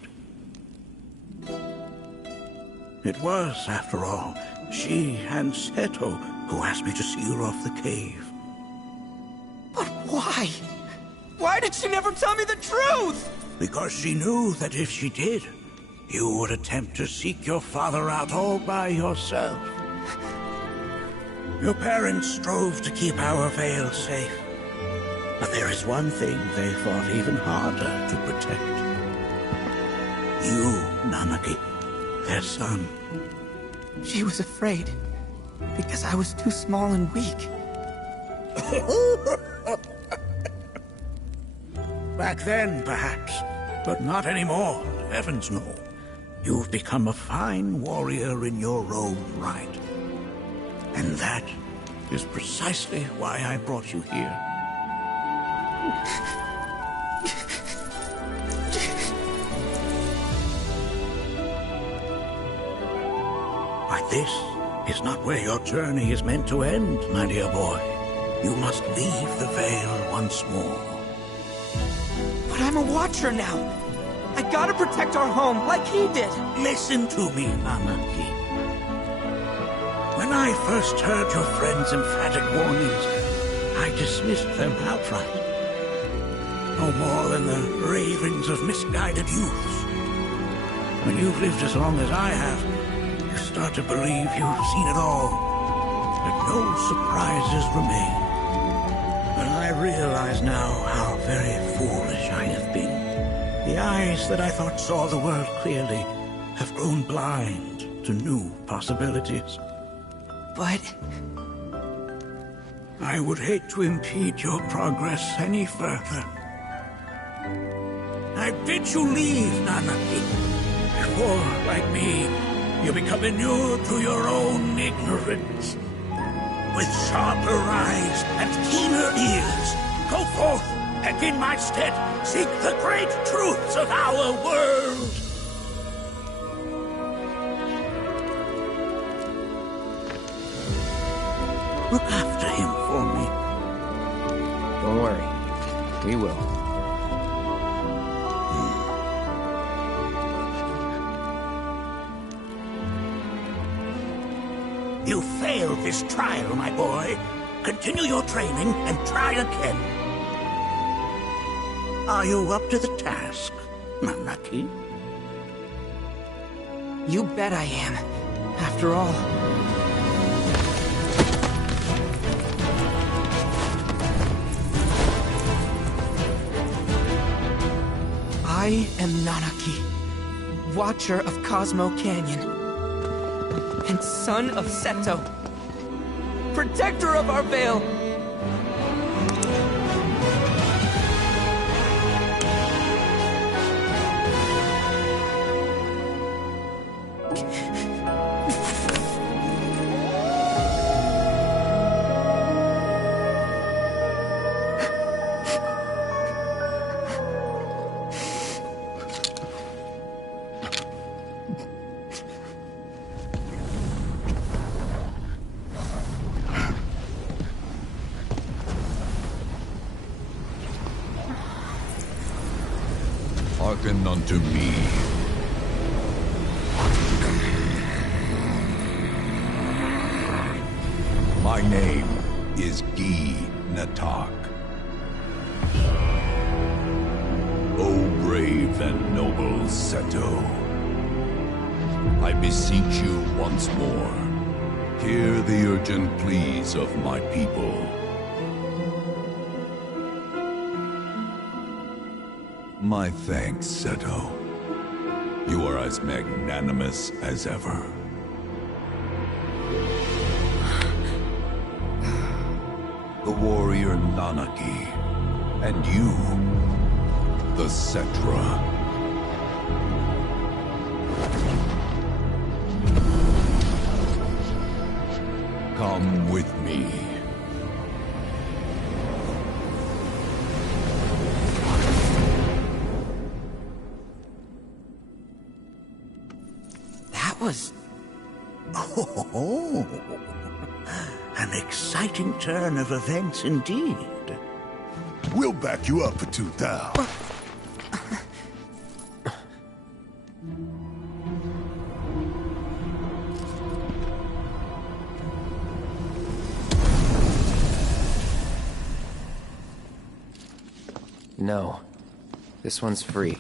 It was, after all, she and Seto who asked me to seal off the cave. But why? Why did she never tell me the truth? Because she knew that if she did, you would attempt to seek your father out all by yourself. Your parents strove to keep our Veil safe. But there is one thing they fought even harder to protect. You, Nanaki, their son. She was afraid, because I was too small and weak. Back then, perhaps, but not anymore, heavens no. You've become a fine warrior in your own right. And that is precisely why I brought you here. But this is not where your journey is meant to end, my dear boy. You must leave the Veil once more. But I'm a Watcher now. I gotta protect our home, like he did. Listen to me, Nanaki. When I first heard your friend's emphatic warnings, I dismissed them outright. No more than the ravings of misguided youths. When you've lived as long as I have, you start to believe you've seen it all, that no surprises remain. But I realize now how very foolish I have been. The eyes that I thought saw the world clearly have grown blind to new possibilities. But... I would hate to impede your progress any further. I bid you leave, Nanaki, before, like me, you become inured to your own ignorance. With sharper eyes and keener ears, go forth and in my stead seek the great truths of our world. Look after him for me. Don't worry. We will. You failed this trial, my boy. Continue your training and try again. Are you up to the task, Nanaki? You bet I am. After all... I am Nanaki, Watcher of Cosmo Canyon, and son of Seto, protector of our Veil. Hearken unto me. My name is Gi Natak. O brave and noble Seto, I beseech you once more, hear the urgent pleas of my people. My thanks, Seto. You are as magnanimous as ever. The warrior Nanaki, and you, the Cetra. Come with me. Was... Oh, an exciting turn of events indeed. We'll back you up for 2,000. No. This one's free.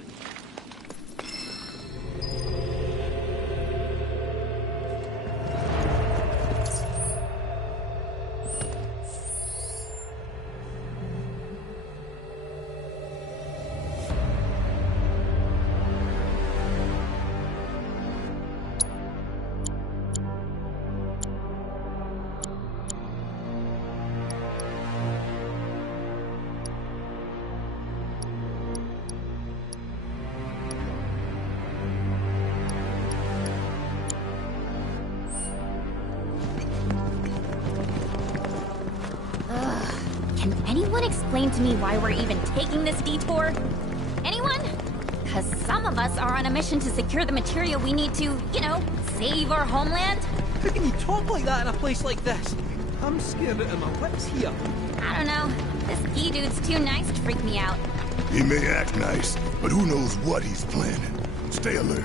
Can anyone explain to me why we're even taking this detour? Anyone? Because some of us are on a mission to secure the material we need to, you know, save our homeland. How can you talk like that in a place like this? I'm scared out of my wits here. I don't know. This ski dude's too nice to freak me out. He may act nice, but who knows what he's planning. Stay alert.